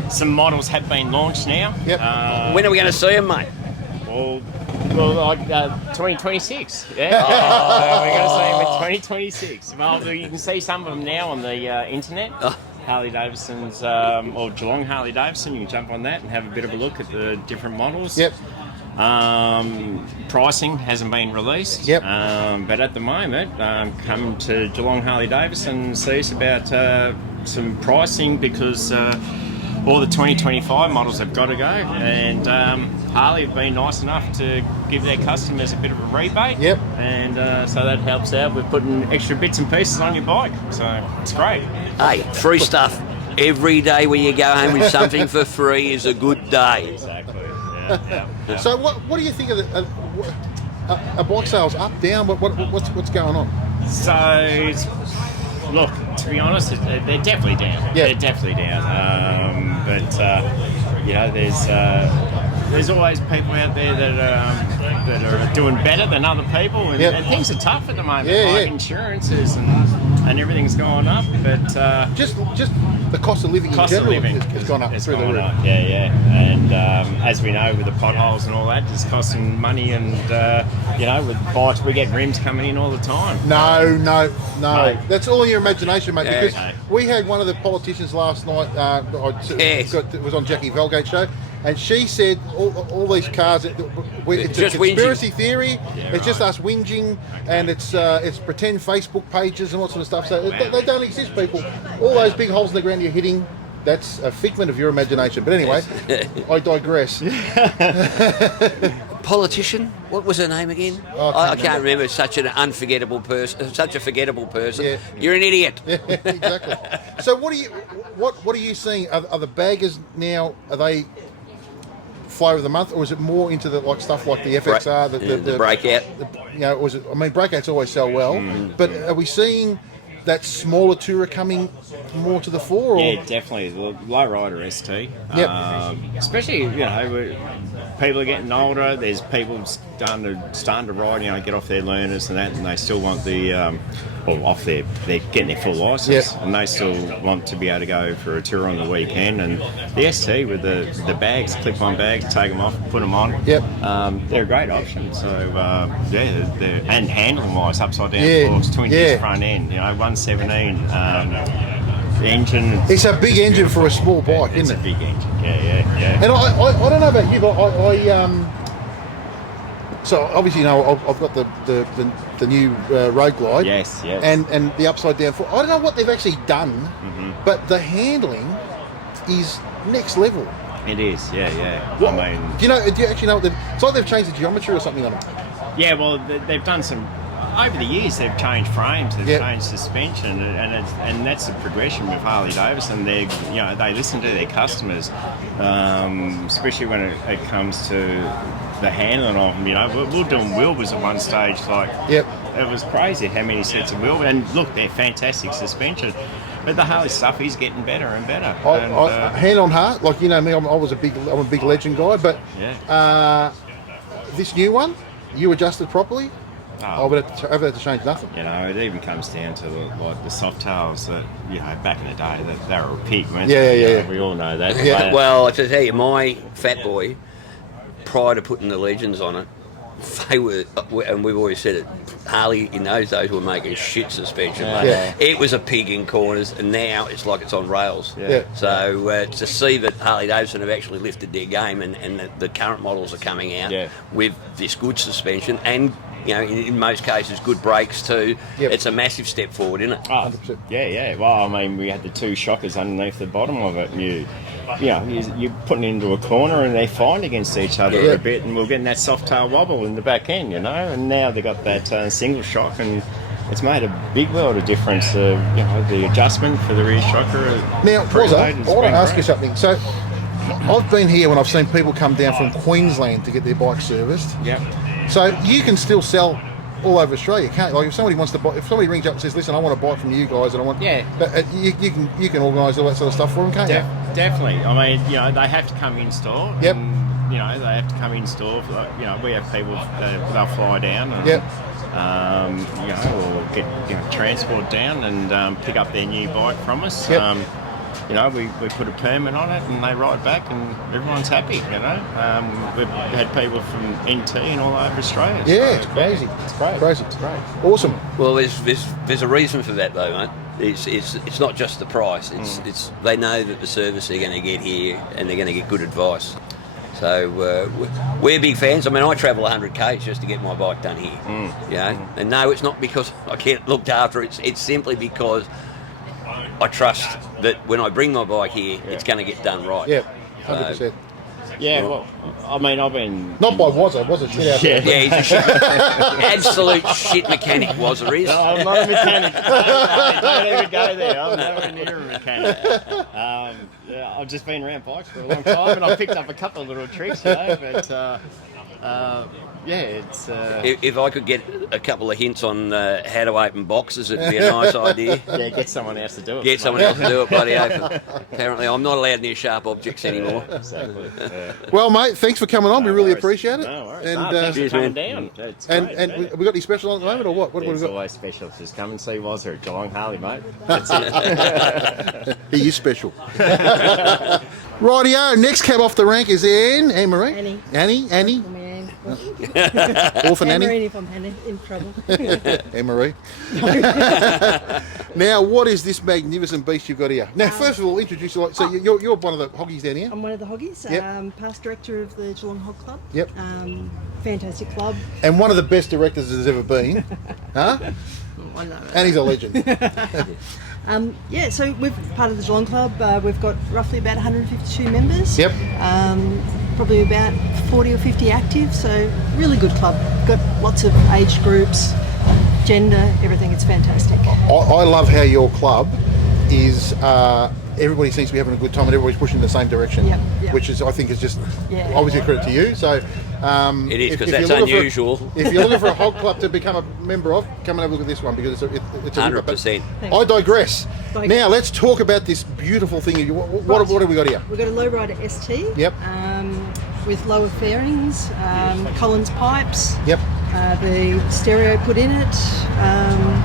some models have been launched now. Yep. When are we going to see them, mate? Well, like 2026. Yeah. We're going to see them in 2026. Well, you can see some of them now on the internet. Harley Davidson's, or Geelong Harley Davidson. You can jump on that and have a bit of a look at the different models. Yep. Pricing hasn't been released. Yep. But at the moment, come to Geelong Harley Davidson and see us about some pricing, because all the 2025 models have got to go, and Harley have been nice enough to give their customers a bit of a rebate. Yep. And so that helps out with putting extra bits and pieces on your bike. So it's great. Hey, free stuff. Every day when you go home with something for free is a good day. Exactly. Yeah. So what do you think of the are bike sales up, down? What's going on? So, look, to be honest, they're definitely down. Yeah. They're definitely down. But you know, there's always people out there that are doing better than other people, and, Yep. and things are tough at the moment. Yeah, like yeah. insurances and everything's going up. But Just the cost of living cost in of general living has gone up has through the gone roof. up. Yeah. And as we know, with the potholes and all that, it's costing money. And you know, with bikes, we get rims coming in all the time. No. Mate. That's all in your imagination, mate. Yeah, Because okay. we had one of the politicians last night. Yes. It was on Jackie Velgate show, and she said all these cars. It's a Just conspiracy theory. Yeah, it's just right. us whinging, and it's pretend Facebook pages and all sort of stuff. So they don't exist, people. All those big holes in the ground you're hitting. That's a figment of your imagination. But anyway, I digress. Politician? What was her name again? Oh, I can't remember. Such an unforgettable person. Such a forgettable person. Yeah. You're an idiot. Yeah, exactly. So what are you seeing? Are the baggers now? Are they flavour of the month, or is it more into the stuff like the FXR, the breakout? You know, or is it? I mean, breakouts always sell well, but are we seeing that smaller tourer coming more to the fore? Or? Yeah, definitely. The low rider ST. Yep. Especially, you know, people are getting older. There's people starting to ride, you know, get off their learners and that, and they still want they're getting their full license, Yep. and they still want to be able to go for a tour on the weekend. And the ST with the bags, clip-on bags, take them off, put them on. Yep. They're a great option. So and handling-wise, upside down Yeah, forks, twin yeah. disc front end, you know, 117. Engine. It's a big engine for a small bike, It's isn't a it? big engine. Yeah. And I don't know about you, but I so obviously, you know, I've got the new Road Glide. Yes. And the upside down foot. I don't know what they've actually done, but the handling is next level. It is. Yeah. What, I mean, do you actually know what it's like? They've changed the geometry or something on them. yeah. Well, they've done some. Over the years, they've changed frames, they've Yep. changed suspension, and that's the progression with Harley Davidson. They listen to their customers, especially when it comes to the handling of them. You know, we were doing wheelbars at one stage, like Yep. it was crazy how many sets of wheelbars. And look, they're fantastic suspension, but the Harley stuff is getting better and better. Hand on heart, like you know me, I'm a big Legend guy, but Yeah. this new one, you adjusted properly. Oh. I would have had to change nothing. You know, it even comes down to the Softails that, you know, back in the day, they were a pig, weren't Yeah, they? yeah, You know, yeah. we all know that. Yeah. But, Well, to tell you, my fat boy, prior to putting the Legends on it, they were, and we've always said it, Harley in those days were making shit suspension. Yeah. Mate. Yeah. It was a pig in corners, and now it's like it's on rails. Yeah. So to see that Harley Davidson have actually lifted their game, and the current models are coming out Yeah. with this good suspension, and you know, in most cases, good brakes too. Yep. It's a massive step forward, isn't it? Oh, 100%. yeah. Well, I mean, we had the two shockers underneath the bottom of it, and you're putting it into a corner, and they find against each other Yeah. a bit, and we're getting that soft tail wobble in the back end, you know. And now they've got that single shock, and it's made a big world of difference. The adjustment for the rear shocker. Now, Wazza, preload I has want to been ask you great. something. So, I've been here when I've seen people come down from Queensland to get their bike serviced. Yep. So you can still sell all over Australia, can't you? Like if somebody wants to buy, if somebody rings up and says, "Listen, I want to buy it from you guys," and I want, Yeah. but you can organise all that sort of stuff for them, can't you? Definitely. I mean, you know, they have to come in store. Yep. And, you know, they have to come in store. You know, we have people they'll fly down and Yep. or get transport down and pick up their new bike from us. Yep. you know, we put a permit on it and they ride back and everyone's happy, you know. We've had people from NT and all over Australia. Yeah, so, it's crazy. It's great. Crazy. It's great. Awesome. Well, there's a reason for that though, mate. It's not just the price. It's they know that the service they're going to get here and they're going to get good advice. So we're big fans. I mean, I travel 100 k's just to get my bike done here. You know, and no, it's not because I get looked after. It's simply because I trust that when I bring my bike here, it's going to get done right. Yeah, 100%. Yeah, well, I mean, I've been... Not by Wazza shit out there. Yeah, he's a shit, absolute shit mechanic, Wazza is. No, I'm not a mechanic. Don't even go there. I'm nowhere near a mechanic. Yeah, I've just been around bikes for a long time, and I've picked up a couple of little tricks, you know, but... yeah, it's... If I could get a couple of hints on how to open boxes, it'd be a nice idea. Yeah, get someone else to do it. Get someone else to do it, bloody open. Apparently, I'm not allowed near sharp objects anymore. Exactly. Yeah. Well, mate, thanks for coming on. We really appreciate it. No worries. And, Thanks for cheers, coming man. down. It's and great, and yeah. we got any special on at the moment, or what? What have There's we got? always special. Just come and see Wazza at Geelong Harley, mate. That's it. He is special. Rightio, next cab off the rank is Anne-Marie. Annie. Orphan Annie. If I'm in trouble. Anne-Marie. Now, what is this magnificent beast you've got here? Now, first of all, introduce you. So you're one of the hoggies down here. I'm one of the hoggies, Yep. past director of the Geelong HOG Club. Yep. Fantastic club. And one of the best directors there's ever been. Huh? I know. And he's a legend. Yeah, so we're part of the Geelong Club. We've got roughly about 152 members. Yep. Probably about 40 or 50 active, so really good club. Got lots of age groups, gender, everything. It's fantastic. I love how your club is. Everybody seems to be having a good time, and everybody's pushing in the same direction. Yep. Which is, I think, is just Yeah. obviously a credit to you. So It is, because if that's you're looking unusual. if you're looking for a hog club to become a member of, come and have a look at this one, because it's a 100%. I digress. Thanks. Now let's talk about this beautiful thing. What have we got here? We've got a lowrider ST. Yep. With lower fairings, Collins pipes. Yep. The stereo put in it,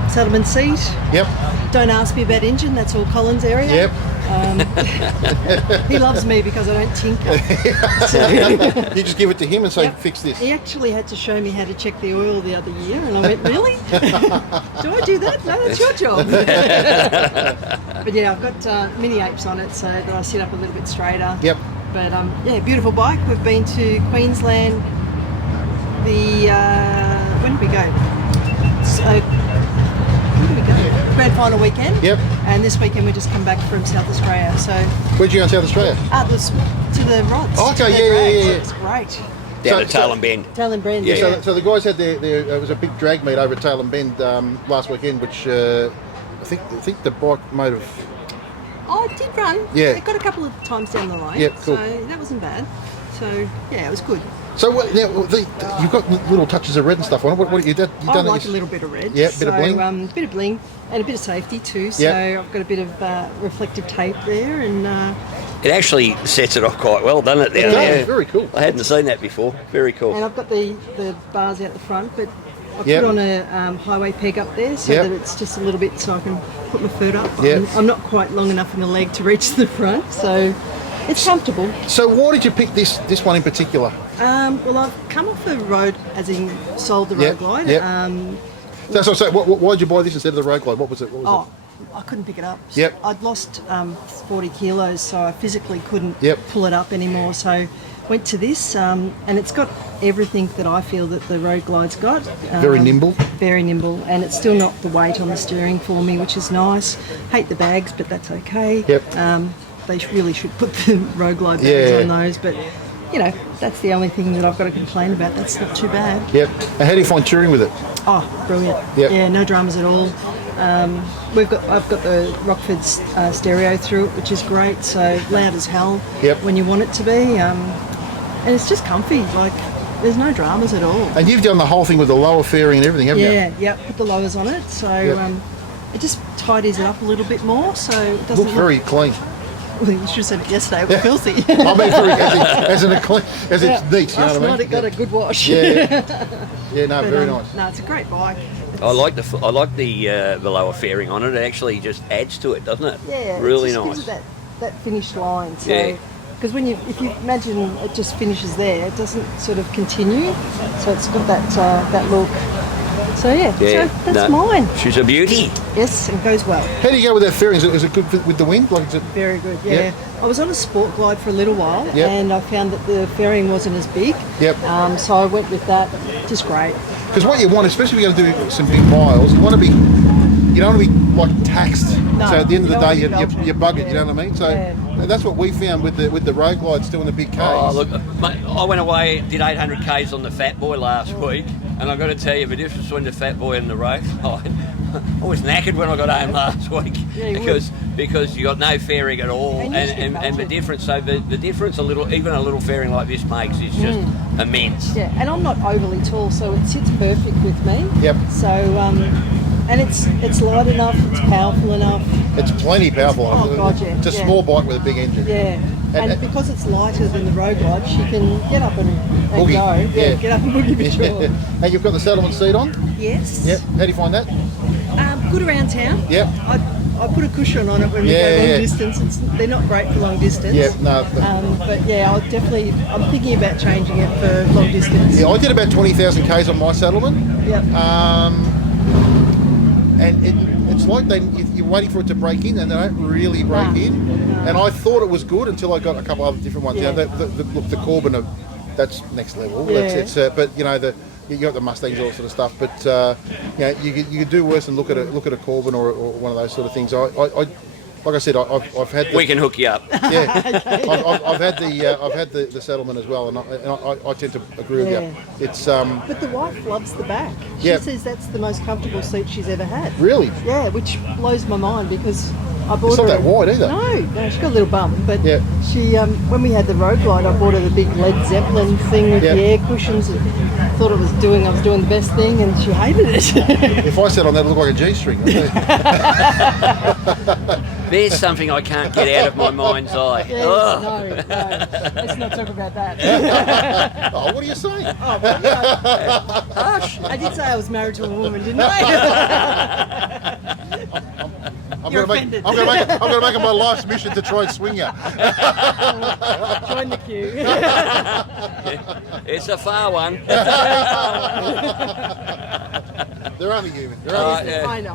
settlement seat. Yep. Don't ask me about engine, that's all Collins area. Yep. He loves me because I don't tinker. So, You just give it to him and say, Yep. fix this. he actually had to show me how to check the oil the other year, and I went, really? Do I do that? No, that's your job. But yeah, I've got mini apes on it so that I sit up a little bit straighter. Yep. But yeah, beautiful bike. We've been to Queensland. When did we go? So, when did we go? Grand final weekend. Yep. And this weekend we just come back from South Australia. So Where'd you go in South Australia? to the rods. Okay, to their yeah. drags. It's great. Down So- to Tail and Bend. Tail and Brand. Yeah. So the guys had their it was a big drag meet over at Tail and Bend last weekend, which I think the bike might have. Oh, it did run. Yeah. It got a couple of times down the line. Yep, cool. So that wasn't bad. So yeah, it was good. So now you've got little touches of red and stuff on it. What you done? You I done like it? a little bit of red. Yeah, bit of bling. Bit of bling and a bit of safety too. So Yep. I've got a bit of reflective tape there, and It actually sets it off quite well, doesn't it? Down does, there? very cool. I hadn't seen that before. Very cool. I've got the bars out the front, but I've Yep. put on a highway peg up there so Yep. that it's just a little bit so I can put my foot up. Yep. I'm not quite long enough in the leg to reach the front, so it's comfortable. So why did you pick this one in particular? Well, I've come off the road, as in sold the Yep, Road Glide. yep. So why did you buy this instead of the Road Glide? What was it? Oh, I couldn't pick it up. Yep. I'd lost 40 kilos, so I physically couldn't Yep. pull it up anymore. So went to this, and it's got everything that I feel that the Road Glide's got. Very nimble. Very nimble, and it's still not the weight on the steering for me, which is nice. Hate the bags, but that's okay. Yep. They really should put the Road Glide bags Yeah. on those, but you know, that's the only thing that I've got to complain about. That's not too bad. Yep. And how do you find touring with it? Oh, brilliant. Yep. Yeah, no dramas at all. I've got the Rockford's stereo through it, which is great. So loud as hell Yep. when you want it to be, and it's just comfy. Like there's no dramas at all. And you've done the whole thing with the lower fairing and everything, haven't you? Yeah, put the lowers on it, so Yep. it just tidies it up a little bit more. So it doesn't Looks very clean. Well, you should have said it yesterday. It was filthy. I mean, very as it's neat. You know Last what I mean? night it got a good wash. Yeah. Yeah. No, But, very nice. No, it's a great bike. I like the lower fairing on it. It actually just adds to it, doesn't it? Yeah, Really it just nice. gives it that finish line. So, Yeah. because if you imagine it just finishes there, it doesn't sort of continue. So it's got that look. So yeah, Yeah, so that's no, mine. She's a beauty. Yes, and goes well. How do you go with that fairing? Is it good with the wind? Like, is it, Very good, yeah. Yep. I was on a sport glide for a little while, Yep. and I found that the fairing wasn't as big. Yep. So I went with that. Just great. because what you want, especially if you're going to do some big miles, you don't want to be like taxed. No, So at the end of you the don't day, want to be you belted. bug it. You Yeah. know what I mean? So Yeah. that's what we found with the road glides doing the big Ks. Oh, look, mate, I went away, did 800 Ks on the Fat Boy last week, and I've got to tell you the difference between the Fat Boy and the road glide. I was knackered when I got home last week Yeah, you because you got no fairing at all, And you just get and the belted. difference. So the difference even a little fairing like this makes is just immense. Yeah, and I'm not overly tall, so it sits perfect with me. Yep. So, and it's light enough, it's powerful enough. It's plenty powerful. Oh, God, yeah. It's a Yeah. small bike with a big engine. Yeah. And because it's lighter than the road glide, she can get up and Boogie. go. Yeah, Yeah. get up and boogie for sure. And you've got the settlement seat on. Yes. Yep. How do you find that? Good around town. Yep. I put a cushion on it when we Yeah, go long yeah. distance. They're not great for long distance. Yeah. No. But yeah, I'm thinking about changing it for long distance. Yeah, I did about 20,000 Ks on my settlement. Yep. And it's like you're waiting for it to break in, and they don't really break in. And I thought it was good until I got a couple other different ones. Yeah. You know, the CORBIN, that's next level. Yeah. But you know, you got the Mustangs, all sort of stuff. But you know, you could do worse than look at a CORBIN or one of those sort of things. Like I said, I've had. We can hook you up. Yeah, I've had the settlement as well, and I tend to agree with you. It's But the wife loves the back. She Yep. says that's the most comfortable seat she's ever had. really. Yeah, which blows my mind because I bought It's not her. that wide either. No, she's got a little bump. But Yeah. she, when we had the road glide, I bought her the big Led Zeppelin thing with Yeah. the air cushions. Thought I was doing the best thing, and she hated it. If I sat on that, it looked like a G-string. There's something I can't get out of my mind's eye. Yes, Ugh. no, let's not talk about that. Oh, what are you saying? I did say I was married to a woman, didn't I? I'm You're going offended. to make it my life's mission to try and swing you. Join the queue. It's a far one. They're only human. Yeah. I know.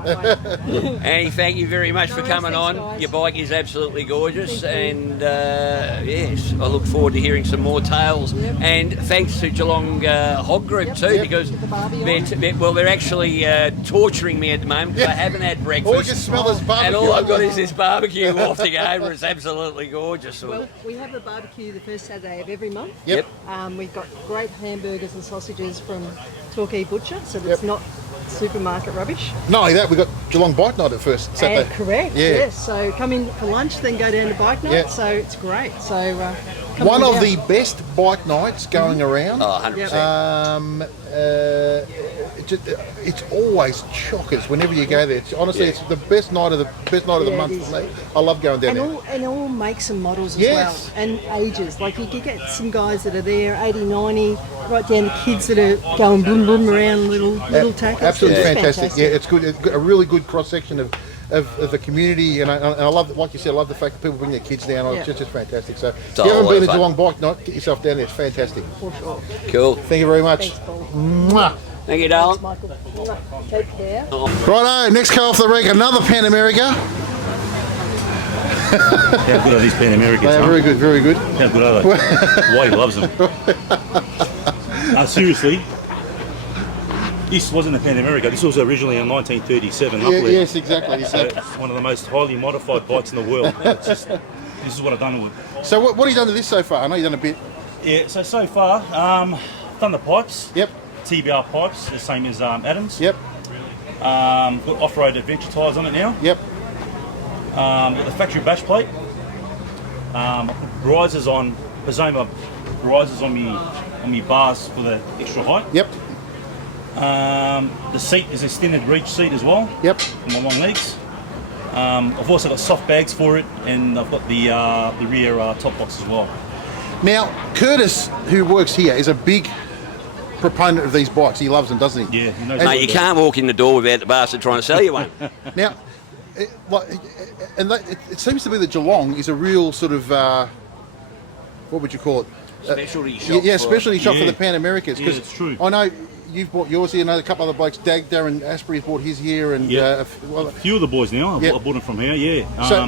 Annie, thank you very much for No, coming thanks, on. guys. Your bike is absolutely gorgeous, Thank and yes, I look forward to hearing some more tales. Yep. And thanks to Geelong HOG Group Yep. too, Yep. because Get the barbie on. they're actually torturing me at the moment because I haven't had breakfast. All you can smell is barbecue. And all I've got is this barbecue wafting over. It's absolutely gorgeous. Well, we have a barbecue the first Saturday of every month. Yep. We've got great hamburgers and sausages from Torquay Butcher, so Yep. it's not supermarket rubbish. Not only that, we got Geelong Bike Night at first Saturday. Correct, Yeah. yes. So come in for lunch, then go down to bike night, Yeah. so it's great. So come One on of down. the best bike nights going around. Oh, 100%. It's always chockers whenever you go there. Honestly, it's the best night of the Yeah, month it is. for me. I love going down And there. all makes and models as Yes. well, and ages. Like you can get some guys that are there, 80, 90, right down to kids that are going boom boom around little tackles. Absolutely It's fantastic. Yeah, it's good. It's got a really good cross section of the community, and I love, like you said, I love the fact that people bring their kids down. Yeah. It's just fantastic. So if a you haven't lot been of to fun. Geelong Bike Night, get yourself down there. It's fantastic. For sure. Cool. Thank you very much. Thanks, Paul. Mwah. Thank you, darling. Michael. Take care. Righto, next car off the rank, another Pan America. How good are these Pan Americans? They are huh? very good, very good. How good are they? Whitey loves them. Seriously, this wasn't a Pan America. This was originally a 1937 Yeah, Uplift. yes, exactly. So it's one of the most highly modified bikes in the world. It's just, this is what I've done with it. So what have you done to this so far? I know you've done a bit. Yeah, so far, done the pipes. Yep, TBR pipes, the same as Adams. yep, Got off-road adventure tyres on it now. yep. Got the factory bash plate. I put risers on, Pazoma risers on me bars for the extra height. Yep, The seat is extended reach seat as well. yep. For my long legs. I've also got soft bags for it, and I've got the rear top box as well. Now, Curtis, who works here, is a big proponent of these bikes. He loves them, doesn't he? Yeah, he knows. Mate, you can't walk in the door without the bastard trying to sell you one. Now, it seems to be that Geelong is a real sort of what would you call it? Specialty shop. Yeah, specialty shop for Yeah. the Pan Americas. Yeah, it's true. I know you've bought yours here. I know a couple other blokes. Darren Asprey's bought his here, and Yeah. well, A few of the boys now, Yeah. I bought them from here, yeah.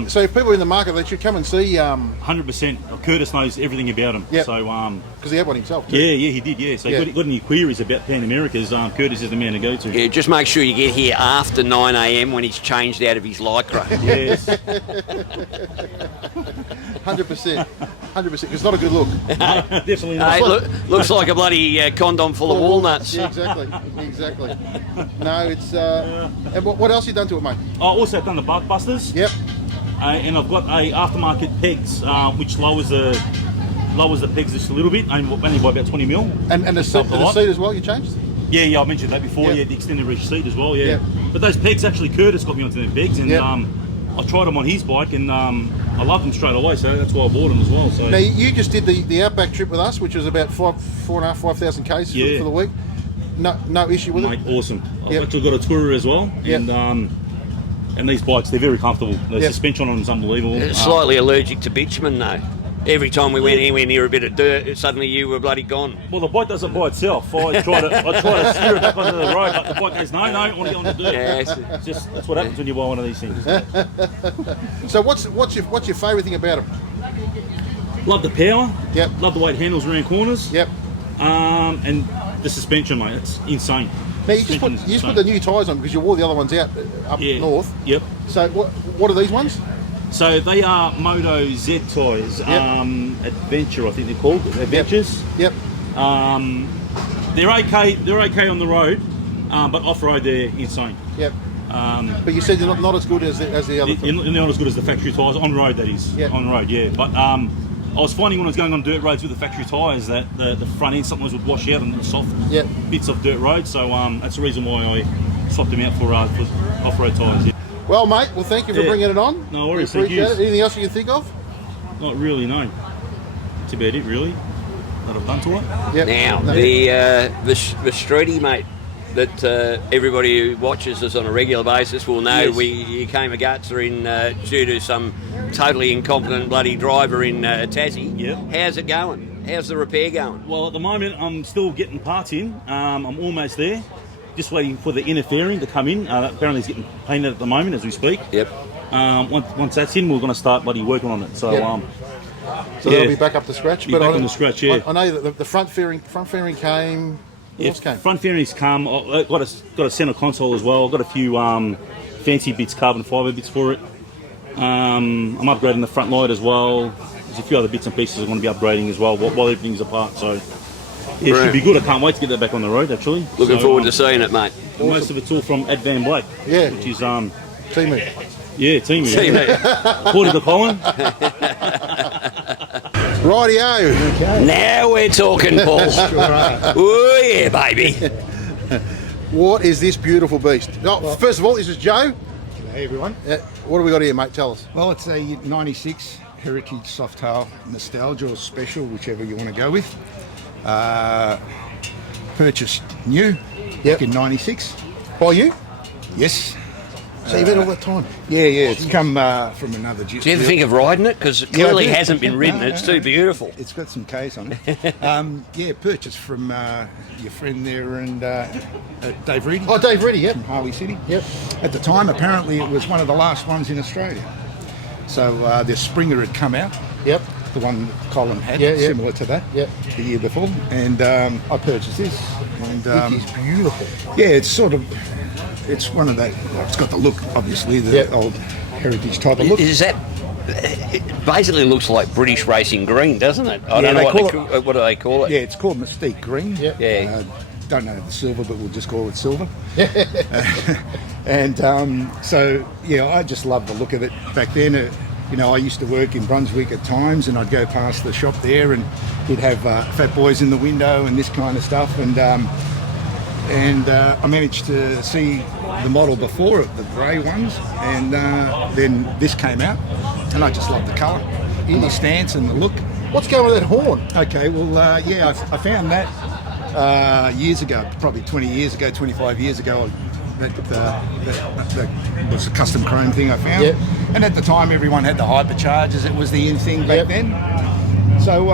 so if people are in the market, they should come and see. 100%. Curtis knows everything about them. Yep. So, Because he had one himself too. yeah, he did, yeah. So, Yeah. got any queries about Pan Americas, Curtis is the man to go to. Yeah, just make sure you get here after 9 a.m. when he's changed out of his lycra. Yes. 100%. 100%. It's not a good look. Definitely not. Hey, looks like a bloody condom full of walnuts. Yeah, exactly. No, it's. And what else you done to it, mate? I also done the bark busters. Yep. And I've got a aftermarket pegs, which lowers the pegs just a little bit, only by about 20 mil. And the seat as well. You changed. Yeah, I mentioned that before. Yep. Yeah, the extended reach seat as well. Yeah. Yep. But those pegs actually, Curtis got me onto them pegs, and Yep. I tried them on his bike, and I loved them straight away. So that's why I bought them as well. So Now you just did the Outback trip with us, which was about 5,500 k's Yeah. for the week. No issue with mate, it. awesome. I've Yep. actually got a tourer as well, Yep. and these bikes, they're very comfortable. The Yep. suspension on them is unbelievable. Slightly allergic to bitumen though. Every time we went anywhere near a bit of dirt, suddenly you were bloody gone. Well, the bike doesn't by itself. I try to steer it back onto the road, but the bike goes, no, I want to go on the dirt. Yeah, It's just that's what happens when you buy one of these things. So what's your favourite thing about them? Love the power. Yep. Love the way it handles around corners. Yep. And the suspension, mate, it's insane. Now you just put the new tyres on because you wore the other ones out up Yeah. north. Yep. So what are these ones? So they are Moto Z tyres. Yep. Adventure, I think they're called. Adventures. Yep. They're okay. They're okay on the road, but off road they're insane. Yep. But you said they're not as good as the other. They're not as good as the factory tyres on road. That is. Yep. On road, yeah. But I was finding when I was going on dirt roads with the factory tyres that the front end sometimes would wash out on the soft Yep. bits of dirt road. So that's the reason why I swapped them out for off-road tyres. Yeah. Well, mate. Well, thank you for Yeah. bringing it on. No worries, We thank you. appreciate it. Anything else you can think of? Not really, no. That's about it, really. That I've done to it. Yep. Now, No. the streety, mate, that everybody who watches us on a regular basis will know Yes. you came a guts are in due to some totally incompetent bloody driver in Tassie. Yep. How's it going? How's the repair going? Well, at the moment, I'm still getting parts in. I'm almost there. Just waiting for the inner fairing to come in. Apparently, it's getting painted at the moment as we speak. Yep. Once that's in, we're going to start working on it. So, Yep. So yeah. that'll be back up to scratch. Be back on the scratch, yeah. I know that the front fairing came. What else came? Front fairings come. I've got a center console as well. I've got a few fancy bits, carbon fibre bits for it. I'm upgrading the front light as well. There's a few other bits and pieces I'm going to be upgrading as well while everything's apart. So it should be good. I can't wait to get that back on the road, actually. Looking forward to seeing it, mate. Awesome. Most of it's all from Ed Van Blake. Yeah. Which is Team. yeah, team. See, mate. According to Colin. Rightio. Now we're talking, Paul. Oh yeah, baby. What is this beautiful beast? Oh, first of all, this is Joe. Hey everyone. What do we got here, mate? Tell us. Well, it's a 96 Heritage Softail Nostalgia or Special, whichever you want to go with. Purchased new back in 96. By you? Yes. So you've had all that time? Yeah, it's come from another jet. Do you ever think of riding it? Because it clearly I do. hasn't been ridden. No, It's no. too beautiful. It's got some K's on it. Purchased from your friend there and Dave Reedy. Oh, Dave Reedy, yep. From Harley City. Yep. At the time, apparently, it was one of the last ones in Australia. So the Springer had come out. Yep. The one Colin had, Yeah, yeah. similar to that, Yep. the year before. And I purchased this. And It is beautiful. yeah, it's one of that. Well, it's got the look, obviously, the Yep. old heritage type of look. Is that? It basically looks like British racing green, doesn't it? I Yeah, don't know they what call what do they call it? Yeah, it's called Mystique Green. Yep. Yeah. Don't know the silver, but we'll just call it silver. And so, yeah, I just love the look of it. Back then, I used to work in Brunswick at times, and I'd go past the shop there, and he'd have Fat Boys in the window and this kind of stuff. And I managed to see the model before it, the grey ones, and then this came out, and I just love the colour, and the stance and the look. What's going on with that horn? Okay, well, I found that years ago, probably 20 years ago, 25 years ago. that was a custom chrome thing I found. Yep. And at the time, everyone had the hyperchargers. It was the in thing back then. So,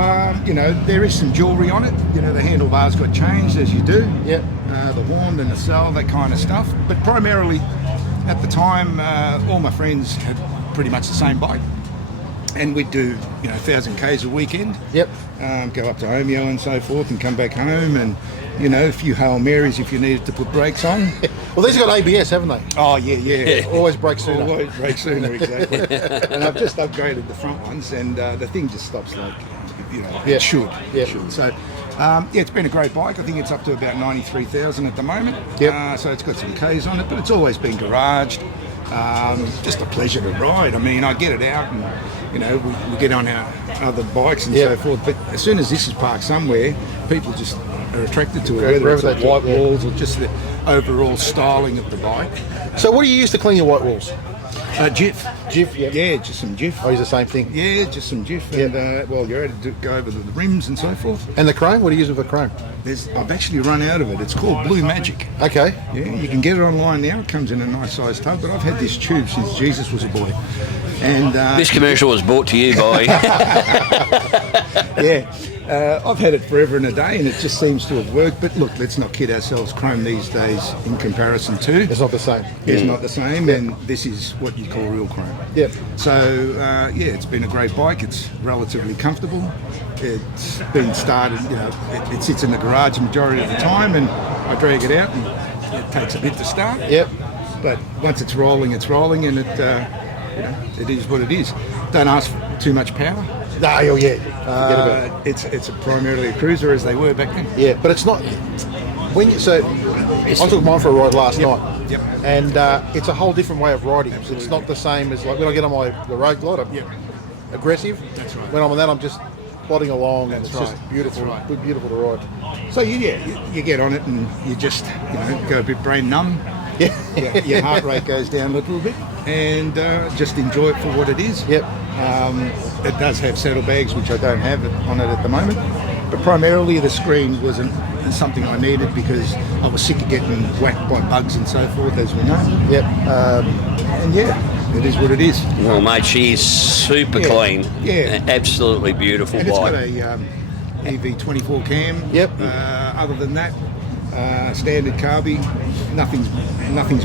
you know, there is some jewellery on it. You know, the handlebars got changed, as you do. Yep. The horn and the cell, that kind of stuff. But primarily, at the time, all my friends had pretty much the same bike. And we'd do, you know, 1,000 Ks a weekend. Yep. Go up to Omeo and so forth and come back home and, you know, a few Hail Marys if you needed to put brakes on. Well, these have got ABS, haven't they? Oh, yeah. Always brake sooner. Always brake sooner, exactly. And I've just upgraded the front ones and the thing just stops like, you know, it should. Yeah. It should. So, yeah, it's been a great bike. I think it's up to about 93,000 at the moment. Yep. So it's got some Ks on it, but it's always been garaged. Just a pleasure to ride. I mean, I get it out and, you know, we get on our other bikes and so forth. But as soon as this is parked somewhere, people just are attracted to it, whether it's the white walls or just the overall styling of the bike. So what do you use to clean your white walls? Jif. Jif, yeah. Yeah, just some Jif. I use the same thing. Yeah, just some Jif. And, well, you're able to go over the rims and so forth. And the chrome? What do you use for chrome? I've actually run out of it. It's called Blue Magic. Okay. Yeah, you can get it online now. It comes in a nice sized tub, but I've had this tube since Jesus was a boy. And this commercial was brought to you by... I've had it forever and a day, and it just seems to have worked. But look, let's not kid ourselves. Chrome these days, in comparison to, it's not the same. It's not the same, and this is what you call real chrome. Yep. So it's been a great bike. It's relatively comfortable. It's been started. You know, it sits in the garage the majority of the time, and I drag it out, and it takes a bit to start. Yep. But once it's rolling, and it, you know, it is what it is. Don't ask for too much power. No, yeah. Forget about it. It's primarily a cruiser as they were back then. Yeah, but it's not. I took mine for a ride last night. Yep. And it's a whole different way of riding. It's not the same as like when I get on the road glide. I'm aggressive. That's right. When I'm on that, I'm just plodding along, That's and it's just beautiful. That's right. Beautiful to ride. So you get on it and you just go a bit brain numb. Yeah. Your heart rate goes down a little bit, and just enjoy it for what it is. Yep. It does have saddlebags, which I don't have on it at the moment, but primarily the screen wasn't something I needed because I was sick of getting whacked by bugs and so forth, as we know. Yep. And it is what it is. Well, mate, she is super clean. Yeah. Absolutely beautiful And it's bike. got a EV24 cam. Yep. Other than that, standard carby. Nothing's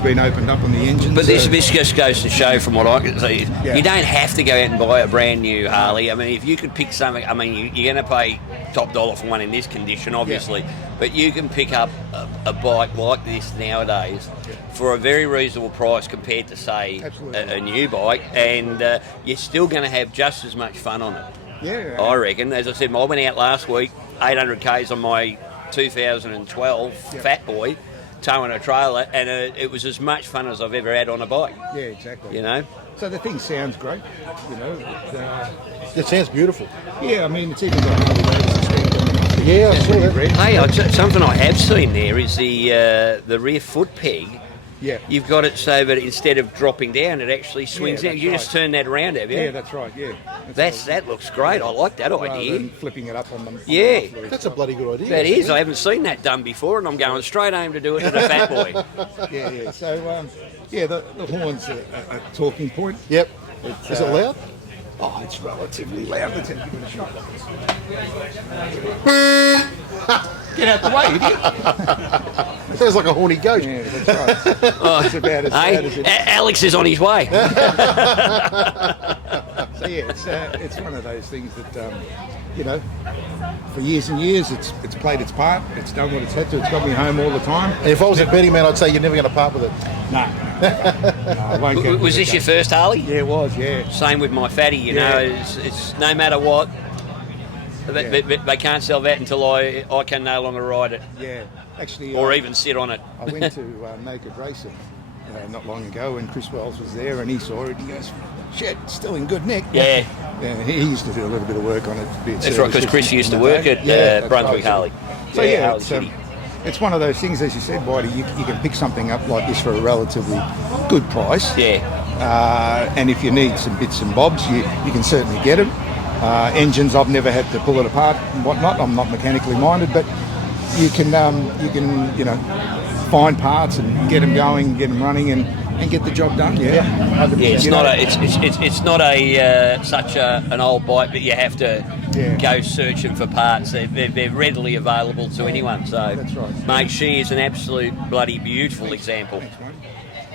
been opened up on the engine. But this just goes to show, from what I can see, you don't have to go out and buy a brand new Harley. I mean, if you could pick something, I mean, you're going to pay top dollar for one in this condition, obviously, but you can pick up a bike like this nowadays for a very reasonable price compared to, say, a new bike, and you're still going to have just as much fun on it. Yeah. I reckon. As I said, I went out last week, 800 Ks on my 2012 Fat Boy, towing a trailer, and it was as much fun as I've ever had on a bike. Yeah, exactly. You know? So the thing sounds great, you know. It sounds beautiful. Yeah, I mean, it's even got Harley Davidson stamped on it. Yeah, I saw that. Hey, something I have seen there is the rear foot peg. Yeah. You've got it so that instead of dropping down, it actually swings out. You just turn that around, have you? Yeah, that's right, yeah. That looks great. I like that Rather idea. than flipping it up on them. Yeah. That's a bloody good idea. That is. I haven't seen that done before, and I'm going straight home to do it to the Fat Boy. Yeah. So, the horn's a talking point. Yep. Is it loud? Oh, it's relatively loud. Let's give it a shot. Get out the way, idiot. Sounds like a horny goat. Yeah, that's right. It's about as loud as it is. Alex is on his way. So it's one of those things that for years and years it's played its part. It's done what it's had to. It's got me home all the time. And if I was a betting man, I'd say you're never going to part with it. No, I won't go. Was this your first Harley? Yeah, it was. Yeah. Same with my Fatty. You know, it's no matter what. But they can't sell that until I can no longer ride it. Yeah, actually. Or even sit on it. I went to Naked Racing not long ago, and Chris Wells was there, and he saw it. He goes, "Shit, it's still in good nick." Yeah. Yeah, he used to do a little bit of work on it. That's right, because Chris used to work at Brunswick Harley. So it's one of those things, as you said, Whitey. You can pick something up like this for a relatively good price. Yeah. And if you need some bits and bobs, you can certainly get them. Engines, I've never had to pull it apart and whatnot. I'm not mechanically minded, but you can find parts and get them going, get them running, and get the job done. Yeah, it's not a such an old bike that you have to go searching for parts. They're readily available to anyone. So, that's right. Mate, she is an absolute bloody beautiful example. Thanks, mate.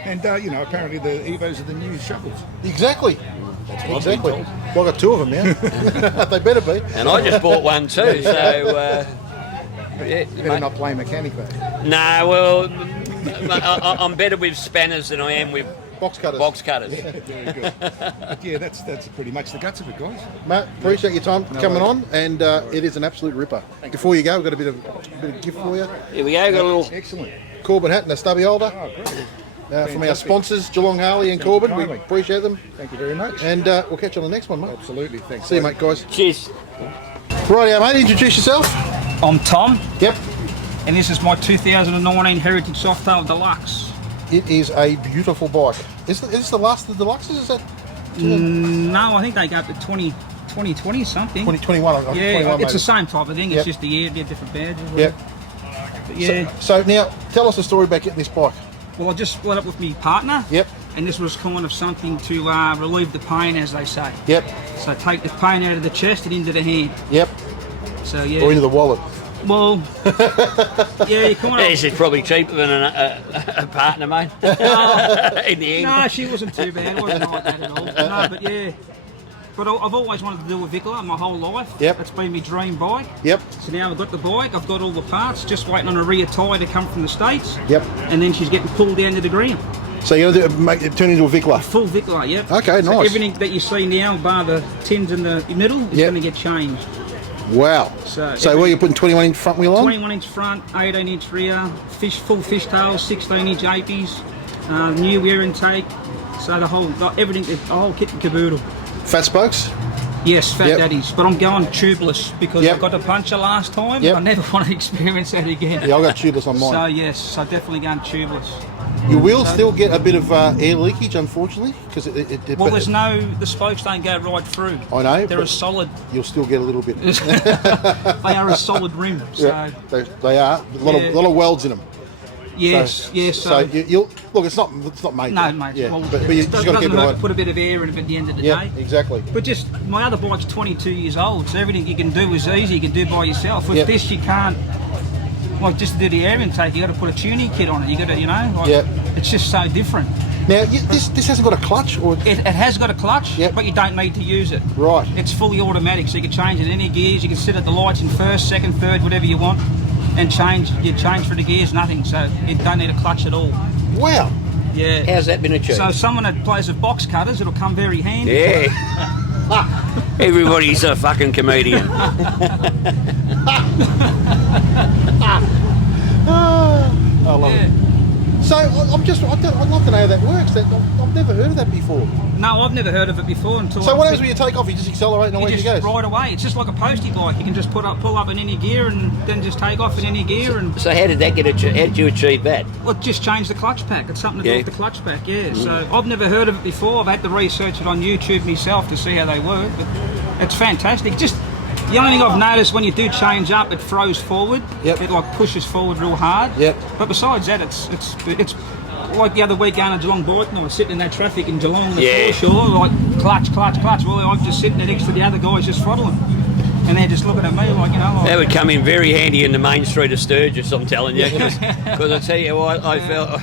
And apparently the Evos are the new shovels. Exactly. Exactly. Well, I got 2 of them now. They better be. And I just bought one too. So, Better not play mechanic though. No, well, I'm better with spanners than I am with box cutters. Yeah, very good. But yeah, that's pretty much the guts of it, guys. Matt, appreciate your time coming on, and it is an absolute ripper. Before you go, we've got a bit of gift for you. Here we go. Got a little Excellent. Corbin hat and a stubby holder. Oh, great. From our sponsors, Geelong Harley and Corbin. We appreciate them. Thank you very much. And we'll catch you on the next one, mate. Absolutely. Thanks. See you, mate, guys. Cheers. Rightio, mate. Introduce yourself. I'm Tom, Yep. and this is my 2019 Heritage Softail Deluxe. It is a beautiful bike. Is this the last of the deluxes? Is that No, I think they go up to 2020 something. 2021? Yeah, 21, it's the maybe. same type of thing. Yep. It's just the year, a bit different badges. Yep. But yeah. So now, tell us the story about getting this bike. Well, I just split up with my partner. Yep. And this was kind of something to relieve the pain, as they say. Yep. So take the pain out of the chest and into the hand. Yep. So yeah. Or into the wallet. Well, yeah, you kind of. This is probably cheaper than a partner, mate. In the end. No, she wasn't too bad. It wasn't like that at all. No, but yeah. But I've always wanted to do a Vickler my whole life. Yep. It's been my dream bike. Yep. So now I've got the bike, I've got all the parts, just waiting on a rear tyre to come from the States. Yep. And then she's getting pulled down to the ground. So you're going to make it turn into a Vickler? Full Vickler, yep. Okay, So nice. everything that you see now, bar the tins in the middle, is Yep. going to get changed. Wow. So where you're putting 21-inch front wheel on? 21-inch front, 18-inch rear, full fishtails, 16-inch APs, new air intake. So the whole kit and caboodle. Fat spokes? Yes, fat Yep. daddies, but I'm going tubeless because Yep. I got a puncture last time. Yep. I never want to experience that again. Yeah, I got tubeless on mine. So yes, so definitely going tubeless. You will still get a bit of air leakage, unfortunately, because Well, the spokes don't go right through. I know. They're but a solid. You'll still get a little bit. They are a solid rim. So Yeah, they are. A lot of welds in them. yes, yes. So you'll look. It's not major. No, mate. Yeah, Well, but you it just got to keep it doesn't hurt right. to put a bit of air in it at the end of the Yeah, day. exactly. But just my other bike's 22 years old, so everything you can do is easy. You can do by yourself. With Yep. this, you can't. Like just to do the air intake, you got to put a tuning kit on it. You got to, like, Yep. it's just so different. Now this hasn't got a clutch, or It has got a clutch, Yep. but you don't need to use it. Right. It's fully automatic, so you can change it in any gears. You can set it the lights in first, second, third, whatever you want, and change. You change for the gears, nothing. So you don't need a clutch at all. wow. Yeah. How's that been achieved? So someone that plays with box cutters, it'll come very handy. Yeah. Everybody's a fucking comedian. I love Yeah. it. So I'd love to know how that works. I've never heard of that before. No, I've never heard of it before until. So what happens when you take off? You just accelerate and away You you just go. right away. It's just like a postie bike. You can just pull up in any gear and then just take off in any gear and. So how did that get achieved? How did you achieve that? Well, just change the clutch pack. It's something to Yeah. do with the clutch pack, yeah. So I've never heard of it before. I've had to research it on YouTube myself to see how they work, but it's fantastic. Just the only thing I've noticed when you do change up, it throws forward. Yep. It like pushes forward real hard. Yep. But besides that, it's like the other week going to Geelong bike and I was sitting in that traffic in Geelong on the Yeah. foreshore, like clutch. Well, I'm just sitting there next to the other guys just throttling. And they're just looking at me like, That would come in very handy in the main street of Sturgis, I'm telling you. Because I tell you what, I felt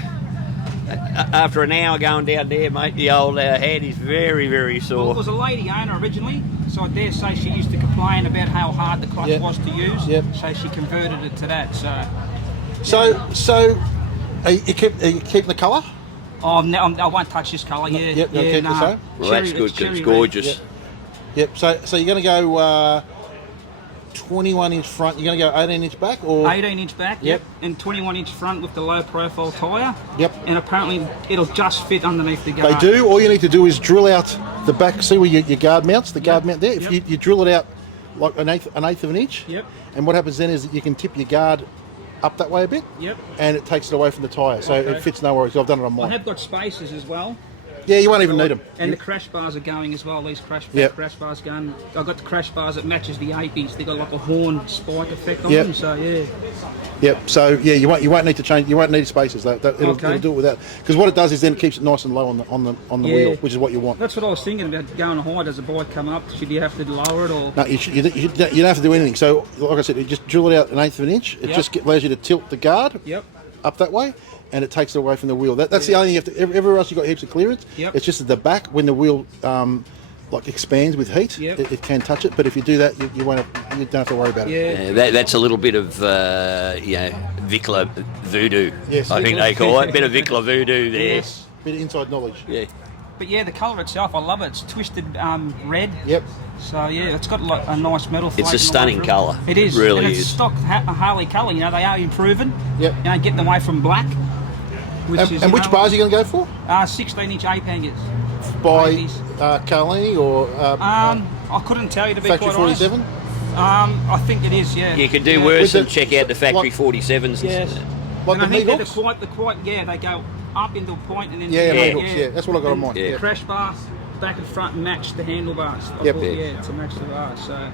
after an hour going down there, mate, the old head is very, very Well, sore. it was a lady owner originally, so I dare say she used to complain about how hard the clutch Yep. was to use. Yep. So she converted it to that. So are you keeping the colour? Oh, no, I won't touch this colour. Yeah, Yep, you'll yeah, keep the nah. same? Well, that's good because it's gorgeous. Yep. So you're going to go 21-inch front. You're going to go 18-inch back, or 18-inch back, Yep. and 21-inch front with the low-profile tyre. Yep. And apparently it'll just fit underneath the They guard. do. All you need to do is drill out the back. See where your guard mounts, the guard mount there. If Yep. you drill it out like an eighth of an inch, Yep. and what happens then is that you can tip your guard up that way a bit, Yep. and it takes it away from the tyre, so Okay. it fits no worries. I've done it on I mine. have got spacers as well. Yeah, you won't even need them. And the crash bars are going as well. These crash bars going. I've got the crash bars that matches the 80s. They've got like a horn spike effect on them. So yeah. Yep. So yeah, you won't need to change. You won't need spacers. It'll do it without. Because what it does is then it keeps it nice and low on the wheel, which is what you want. That's what I was thinking about going high. Does the bike come up? Should you have to lower it or? No, you don't have to do anything. So like I said, you just drill it out 1/8 of an inch. It just allows you to tilt the guard up that way. And it takes it away from the wheel. That's the only thing you have to. Everywhere else you've got heaps of clearance. It's just at the back when the wheel like expands with heat, it can touch it. But if you do that, you don't have to worry about it. That's a little bit of Vikla voodoo. Yes, I think they call it. A bit of Vikla voodoo there. Yes, bit of inside knowledge. Yeah. But yeah, the colour itself, I love it. It's twisted red. Yep. So yeah, it's got like a nice metal. It's a stunning colour. It is. It really and it's is. stock Harley colour. You know, they are improving. Yep. You know, getting away from black. And which bars are you going to go for? 16-inch ape hangers. By Carlini or? I couldn't tell you to be Factory quite 47. honest. I think it is. Yeah. You could do worse and check out the Factory 47s. Yes. Like and the I think Hooks? they're quite. Yeah, they go up into a point and then. Hooks. Yeah, that's what I got on mine. The crash bar, back and front match the handlebars. To match the bars. So.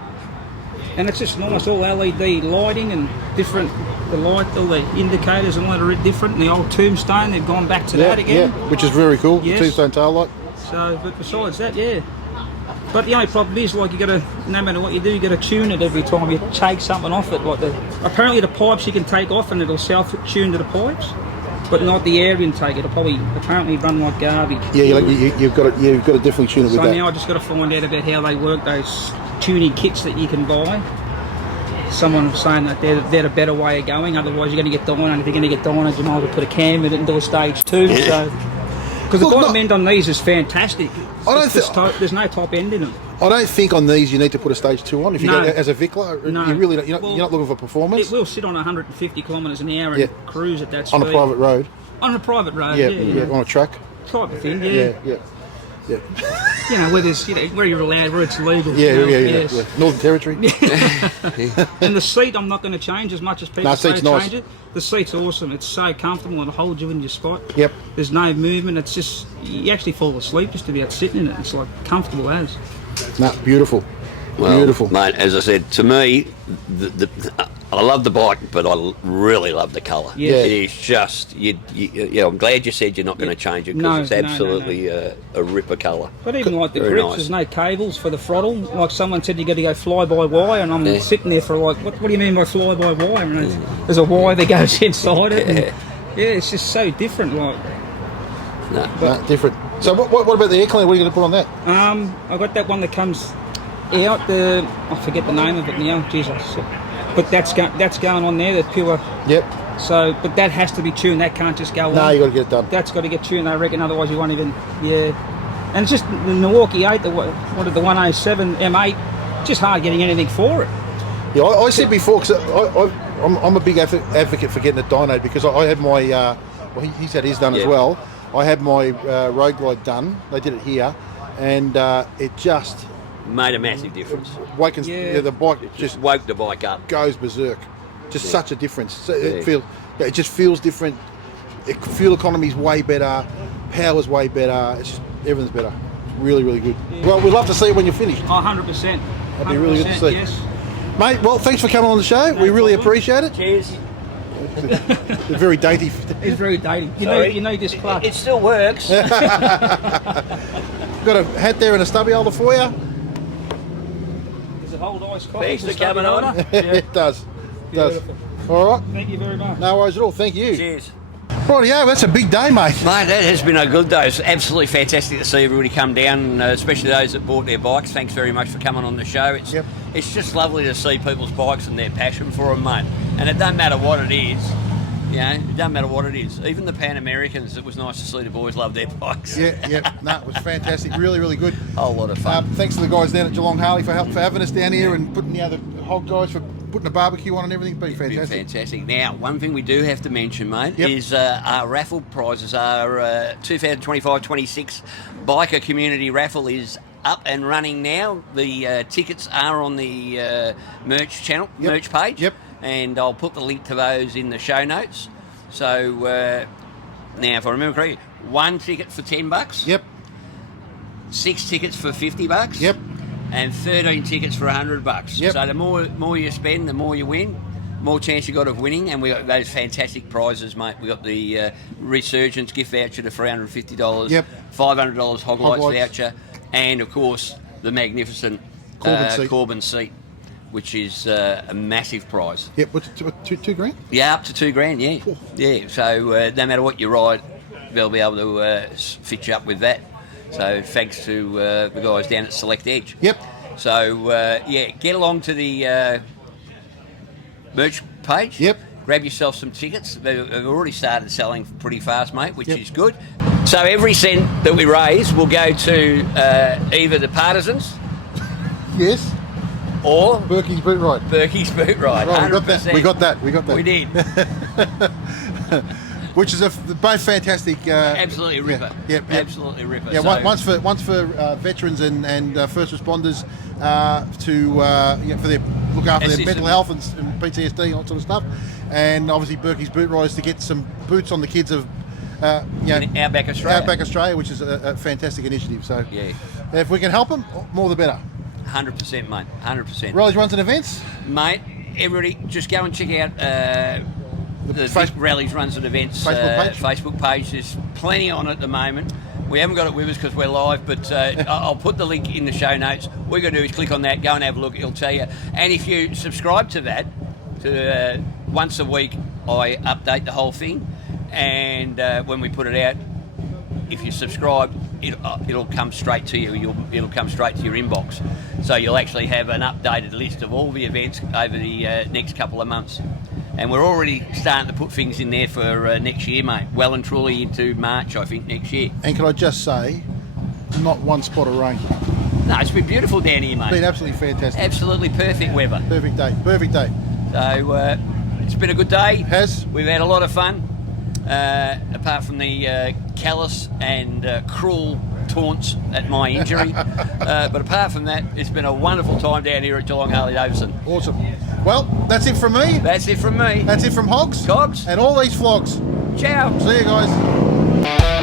And it's just nice, all LED lighting and different, all the indicators and all that are different. And the old tombstone, they've gone back to that again. Yeah, which is very cool, the tombstone tail light. So, but besides that, But the only problem is, like, you got to, no matter what you do, you got to tune it every time you take something off it. Like apparently the pipes you can take off and it'll self-tune to the pipes, but not the air intake. It'll apparently run like garbage. Yeah, you've got to definitely tune it with that. So now I just got to find out about how they work those tuning kits that you can buy. Someone was saying that they're a better way of going. Otherwise, you're going to get dyno. And if you're going to get dyno, you might as well put a cam in it and do a stage 2. So, because the bottom end on these is fantastic. There's no top end in them. I don't think on these you need to put a stage 2 on. If you go as a Vikla, you really don't, you're not looking for performance. It will sit on 150 kilometres an hour and cruise at that speed. On a private road. On a private road, on a track. Type of thing, Yeah. You know, where there's, where you're allowed, where it's legal. Yeah. Northern Territory. And the seat, I'm not going to change as much as people say change it. The seat's awesome. It's so comfortable and it holds you in your spot. Yep. There's no movement. It's just, you actually fall asleep just about sitting in it. It's like comfortable as. No, beautiful. Well, beautiful. Mate, as I said, to me, I love the bike, but I really love the colour. Yeah. It is just, I'm glad you said you're not going to change it because it's absolutely a ripper colour. But even like the grips, there's no cables for the throttle. Like someone said, you got to go fly-by-wire, and I'm sitting there for like, what do you mean by fly-by-wire? And there's a wire that goes inside it. And, it's just so different. Like, no, different. So what about the air cleaner? What are you going to put on that? I got that one that comes out. I forget the name of it now. Jesus. But that's going on there. The pure. Yep. So, but that has to be tuned. That can't just go on. No, you got to get it done. That's got to get tuned. I reckon. Otherwise, you won't even. Yeah. And it's just the Milwaukee 8. The 107 M8. Just hard getting anything for it. Yeah, I said before because I'm a big advocate for getting it dynoed because I had my. He's had his done as well. I had my road glide done. They did it here, and it just made a massive difference. The bike just woke the bike up. Goes berserk. Just such a difference. So it just feels different. Fuel economy's way better. Power's way better. It's just, everything's better. Really, really good. Yeah. Well, we'd love to see it when you're finished. 100%. That'd be really good to see. Yes. Mate, well, thanks for coming on the show. We really appreciate it. Cheers. They're very dainty. It's very dainty. You know this clutch. It still works. Got a hat there and a stubby holder for you. Does it hold ice coffee? Thanks for coming on. It does. Beautiful. All right. Thank you very much. No worries at all. Thank you. Cheers. Rightio, that's a big day, mate. Mate, that has been a good day. It's absolutely fantastic to see everybody come down, especially those that bought their bikes. Thanks very much for coming on the show. It's just lovely to see people's bikes and their passion for them, mate. And it doesn't matter what it is. It doesn't matter what it is. Even the Pan Americans, it was nice to see the boys love their bikes. No, it was fantastic. Really, really good. A whole lot of fun. Thanks to the guys down at Geelong Harley for having us down here and putting the other hog guys for putting a barbecue on and everything. It's been fantastic. Fantastic. Now, one thing we do have to mention, mate, is our raffle prizes. Our 2025-26 Biker Community Raffle is up and running now. The tickets are on the merch channel, merch page. And I'll put the link to those in the show notes. So now, if I remember correctly, one ticket for $10. 6 tickets for $50. Yep. And 13 tickets for $100. Yep. So the more you spend, the more you win. More chance you got of winning, and we got those fantastic prizes, mate. We got the Resurgence gift voucher to $350. Yep. $500 HOGLIGHTS HOGLIGHTS. voucher, and of course the magnificent CORBIN seat, which is a massive prize. Yep. What's it, two grand? Yeah, up to $2,000. Yeah, yeah. So no matter what you ride, they'll be able to fit you up with that. So thanks to the guys down at Select Edge. Yep. So yeah, get along to the merch page. Yep. Grab yourself some tickets. They've already started selling pretty fast, mate, which is good. So every cent that we raise will go to either the Partisans. Yes. Or Berkey's Boot Ride. Berkey's Boot Ride. Right, 100%. we got that. We did. Which is both fantastic. Absolutely ripper. Yep. Absolutely ripper. Yeah, So, once for veterans and first responders for their look after their mental health and PTSD and all that sort of stuff, and obviously Berkey's Boot Riders to get some boots on the kids of in Outback Australia. Outback Australia, which is a fantastic initiative. So yeah, if we can help them, more the better. 100%, mate. 100%. Rallies, runs and events, mate. Everybody, just go and check out the Rallies, Runs and Events Facebook page. There's plenty on at the moment. We haven't got it with us because we're live, but I'll put the link in the show notes. All you got to do is click on that, go and have a look. It'll tell you. And if you subscribe to that, once a week, I update the whole thing. And when we put it out, if you subscribe, it'll come straight to you. It'll come straight to your inbox. So you'll actually have an updated list of all the events over the next couple of months. And we're already starting to put things in there for next year, mate. Well and truly into March, I think, next year. and can I just say, not one spot of rain. No, it's been beautiful down here, mate. Been absolutely fantastic. Absolutely perfect weather. Perfect day. Perfect day. So it's been a good day. Has. We've had a lot of fun. Apart from the callous and cruel taunts at my injury. But apart from that, it's been a wonderful time down here at Geelong Harley Davidson. Awesome. Well, that's it from me. That's it from me. That's it from Hogs. Cogs. And all these flogs. Ciao. See you guys.